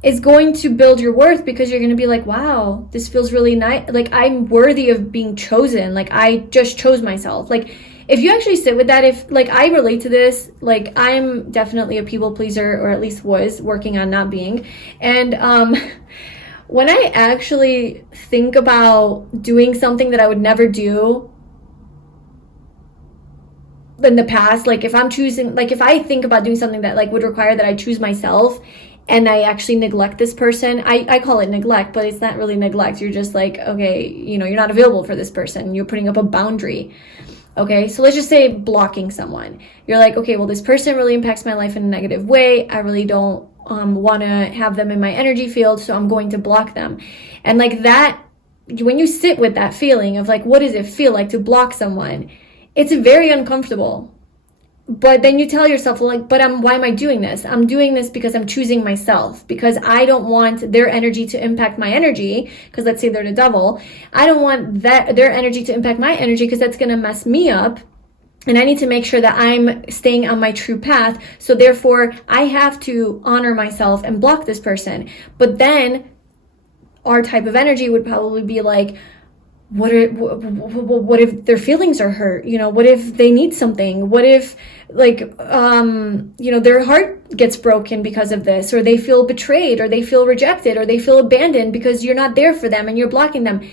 is going to build your worth, because you're going to be like, wow, this feels really nice. Like I'm worthy of being chosen. Like I just chose myself. Like if you actually sit with that, if like I relate to this, like I'm definitely a people pleaser, or at least was working on not being. And when I actually think about doing something that I would never do in the past, like if I'm choosing, like if I think about doing something that like would require that I choose myself, and I actually neglect this person, I call it neglect, but it's not really neglect. You're just like, okay, you're not available for this person. You're putting up a boundary. Okay, so let's just say blocking someone. You're like, okay, well, this person really impacts my life in a negative way. I really don't want to have them in my energy field, so I'm going to block them. And like that when you sit with that feeling of like, what does it feel like to block someone? It's very uncomfortable. But then you tell yourself, well, like, but why am I doing this? I'm doing this because I'm choosing myself, because I don't want their energy to impact my energy, because let's say they're the devil. I don't want their energy to impact my energy, because that's going to mess me up. And I need to make sure that I'm staying on my true path. So therefore, I have to honor myself and block this person. But then our type of energy would probably be like, what if their feelings are hurt? You know, what if they need something? What if, like, you know, their heart gets broken because of this, or they feel betrayed, or they feel rejected, or they feel abandoned because you're not there for them and you're blocking them.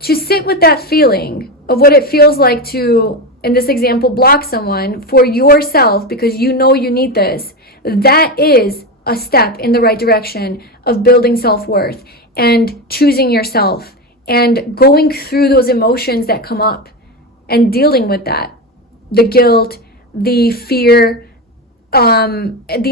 To sit with that feeling of what it feels like to, in this example, block someone for yourself because you know you need this, that is a step in the right direction of building self-worth and choosing yourself and going through those emotions that come up and dealing with that. The guilt, the fear, the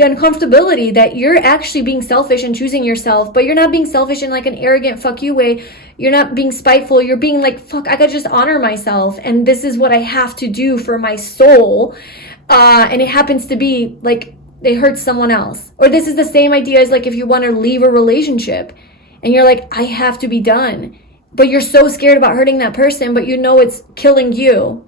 uncomfortability that you're actually being selfish and choosing yourself, but you're not being selfish in like an arrogant fuck you way. You're not being spiteful. You're being like, fuck, I gotta just honor myself. And this is what I have to do for my soul. And it happens to be like, they hurt someone else. Or this is the same idea as like if you want to leave a relationship and you're like, I have to be done. But you're so scared about hurting that person, but you know it's killing you.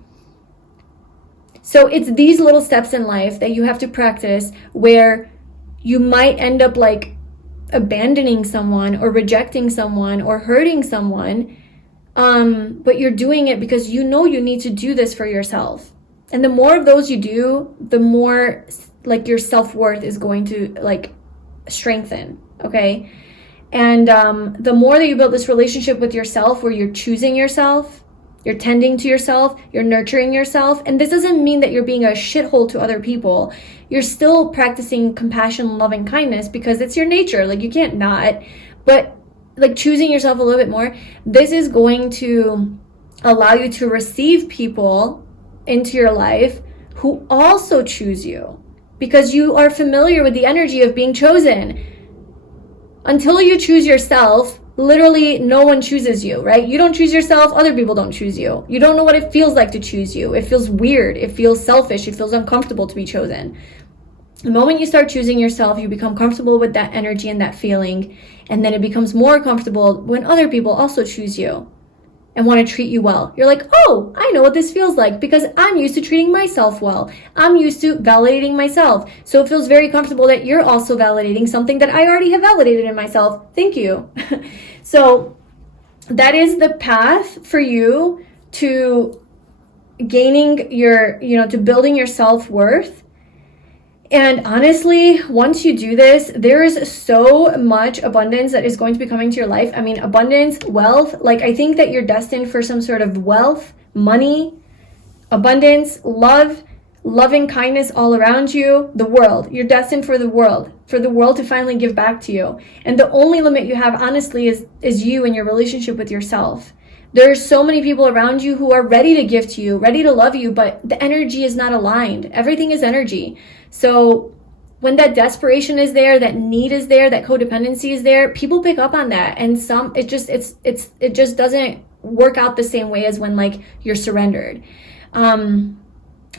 So it's these little steps in life that you have to practice where you might end up like abandoning someone or rejecting someone or hurting someone. But you're doing it because you know you need to do this for yourself. And the more of those you do, the more like your self-worth is going to like strengthen. Okay. And the more that you build this relationship with yourself where you're choosing yourself, you're tending to yourself, you're nurturing yourself. And this doesn't mean that you're being a shithole to other people. You're still practicing compassion and loving kindness because it's your nature. Like you can't not. But like choosing yourself a little bit more, this is going to allow you to receive people into your life who also choose you because you are familiar with the energy of being chosen. Until you choose yourself, literally no one chooses you, right? You don't choose yourself, other people don't choose you. You don't know what it feels like to choose you. It feels weird. It feels selfish. It feels uncomfortable to be chosen. The moment you start choosing yourself, you become comfortable with that energy and that feeling. And then it becomes more comfortable when other people also choose you and want to treat you well. You're like, oh, I know what this feels like because I'm used to treating myself well. I'm used to validating myself. So it feels very comfortable that you're also validating something that I already have validated in myself. Thank you. So that is the path for you to gaining your, to building your self-worth. And honestly, once you do this, there is so much abundance that is going to be coming to your life. I mean, abundance, wealth, like I think that you're destined for some sort of wealth, money, abundance, love, loving kindness all around you, the world. You're destined for the world to finally give back to you. And the only limit you have, honestly, is you and your relationship with yourself. There's so many people around you who are ready to give to you, ready to love you, but the energy is not aligned. Everything is energy. So when that desperation is there, that need is there, that codependency is there, people pick up on that. And it just doesn't work out the same way as when like you're surrendered. And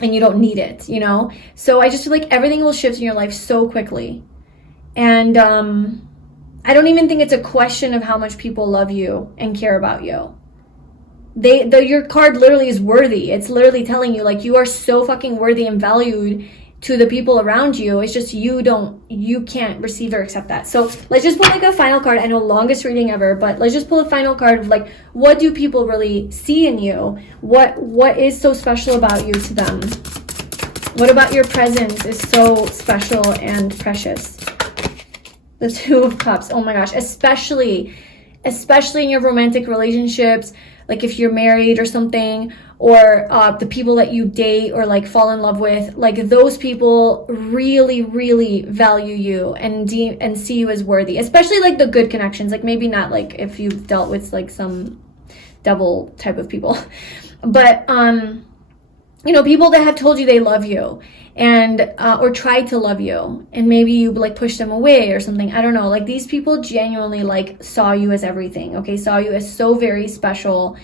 you don't need it, So I just feel like everything will shift in your life so quickly. And I don't even think it's a question of how much people love you and care about you. Your card literally is worthy. It's literally telling you like you are so fucking worthy and valued to the people around you. It's just you can't receive or accept that. So let's just pull like a final card. I know longest reading ever, but let's just pull a final card of like, what do people really see in you? What is so special about you to them? What about your presence is so special and precious? The Two of Cups. Oh my gosh, especially in your romantic relationships, like if you're married or something, or the people that you date or like fall in love with, like those people really, really value you and see you as worthy, especially like the good connections, like maybe not like if you've dealt with like some devil type of people, but you know, people that have told you they love you and or tried to love you, and maybe you like pushed them away or something. I don't know. Like, these people genuinely like saw you as everything, okay? Saw you as so very special,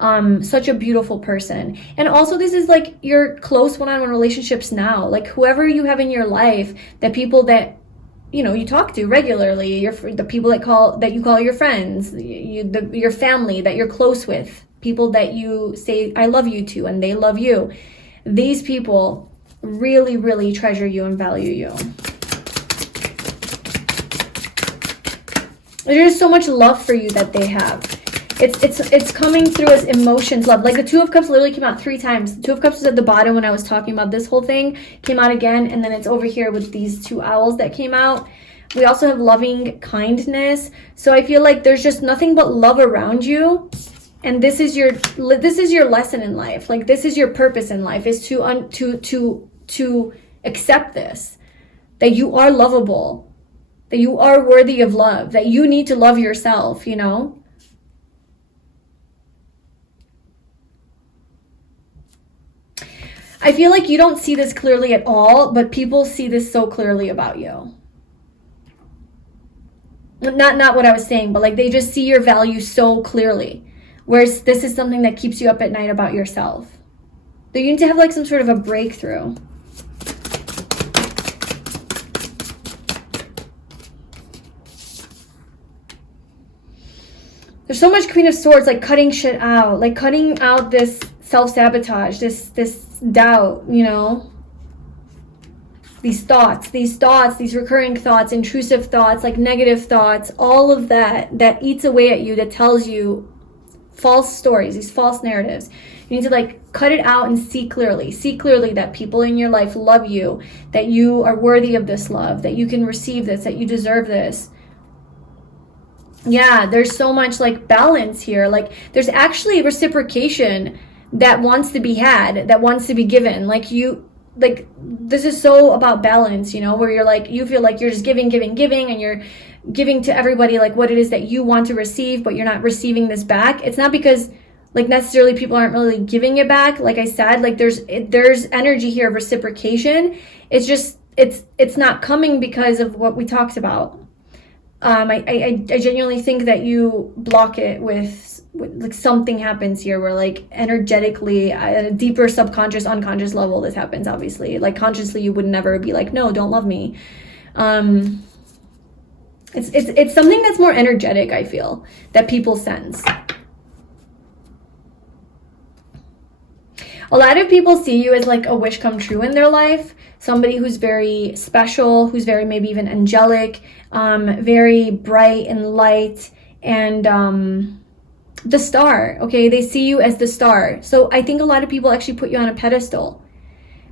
such a beautiful person. And also, this is like your close one-on-one relationships now. Like, whoever you have in your life, the people that, you know, you talk to regularly, the people that you call your friends, your family that you're close with, people that you say I love you to and they love you. These people really, really treasure you and value you. There's so much love for you that they have. It's coming through as emotions, love. Like, the Two of Cups literally came out 3 times. The Two of Cups was at the bottom when I was talking about this whole thing, came out again, and then it's over here with these 2 owls that came out. We also have loving kindness. So I feel like there's just nothing but love around you. And this is your lesson in life. Like, this is your purpose in life, is to accept this, that you are lovable, that you are worthy of love, that you need to love yourself, you know? I feel like you don't see this clearly at all, but people see this so clearly about you. Not what I was saying, but like, they just see your value so clearly. Whereas this is something that keeps you up at night about yourself. So you need to have like some sort of a breakthrough. There's so much Queen of Swords, like cutting shit out, like cutting out this self-sabotage, this doubt, you know, these thoughts, these recurring thoughts, intrusive thoughts, like negative thoughts, all of that eats away at you, that tells you false stories, these false narratives. You need to like cut it out and see clearly that people in your life love you, that you are worthy of this love, that you can receive this, that you deserve this. Yeah, there's so much like balance here. Like, there's actually reciprocation that wants to be had, that wants to be given. Like, this is so about balance, you know, where you're like, you feel like you're just giving, and you're giving to everybody like what it is that you want to receive, but you're not receiving this back. It's not because like necessarily people aren't really giving it back. Like I said, like there's energy here of reciprocation. It's just, it's not coming because of what we talked about. I genuinely think that you block it with like something happens here where like energetically at a deeper subconscious, unconscious level, this happens. Obviously, like consciously you would never be like, no, don't love me. It's something that's more energetic, I feel, that people sense. A lot of people see you as like a wish come true in their life. Somebody who's very special, who's very maybe even angelic, very bright and light, and the star, okay? They see you as the star. So I think a lot of people actually put you on a pedestal.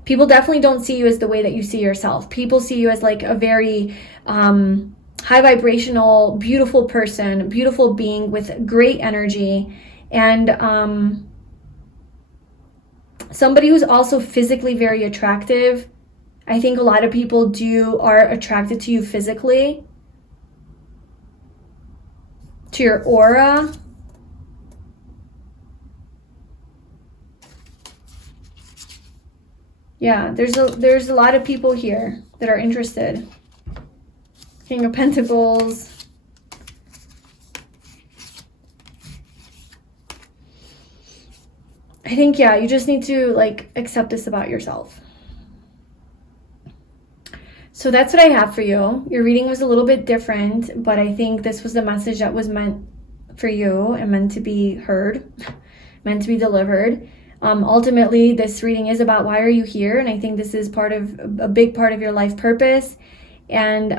People definitely don't see you as the way that you see yourself. People see you as like a very high vibrational, beautiful person, beautiful being with great energy, and somebody who's also physically very attractive. I think a lot of people are attracted to you physically, to your aura. Yeah, there's a lot of people here that are interested. King of Pentacles. I think, yeah, you just need to like accept this about yourself. So that's what I have for you. Your reading was a little bit different, but I think this was the message that was meant for you and meant to be heard, meant to be delivered. Ultimately, this reading is about why are you here? And I think this is a big part of your life purpose. And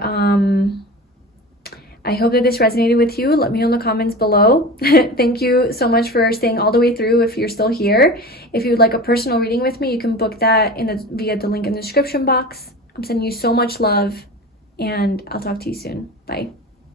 I hope that this resonated with you. Let me know in the comments below. Thank you so much for staying all the way through if you're still here. If you would like a personal reading with me, you can book that via the link in the description box. I'm sending you so much love, and I'll talk to you soon. Bye.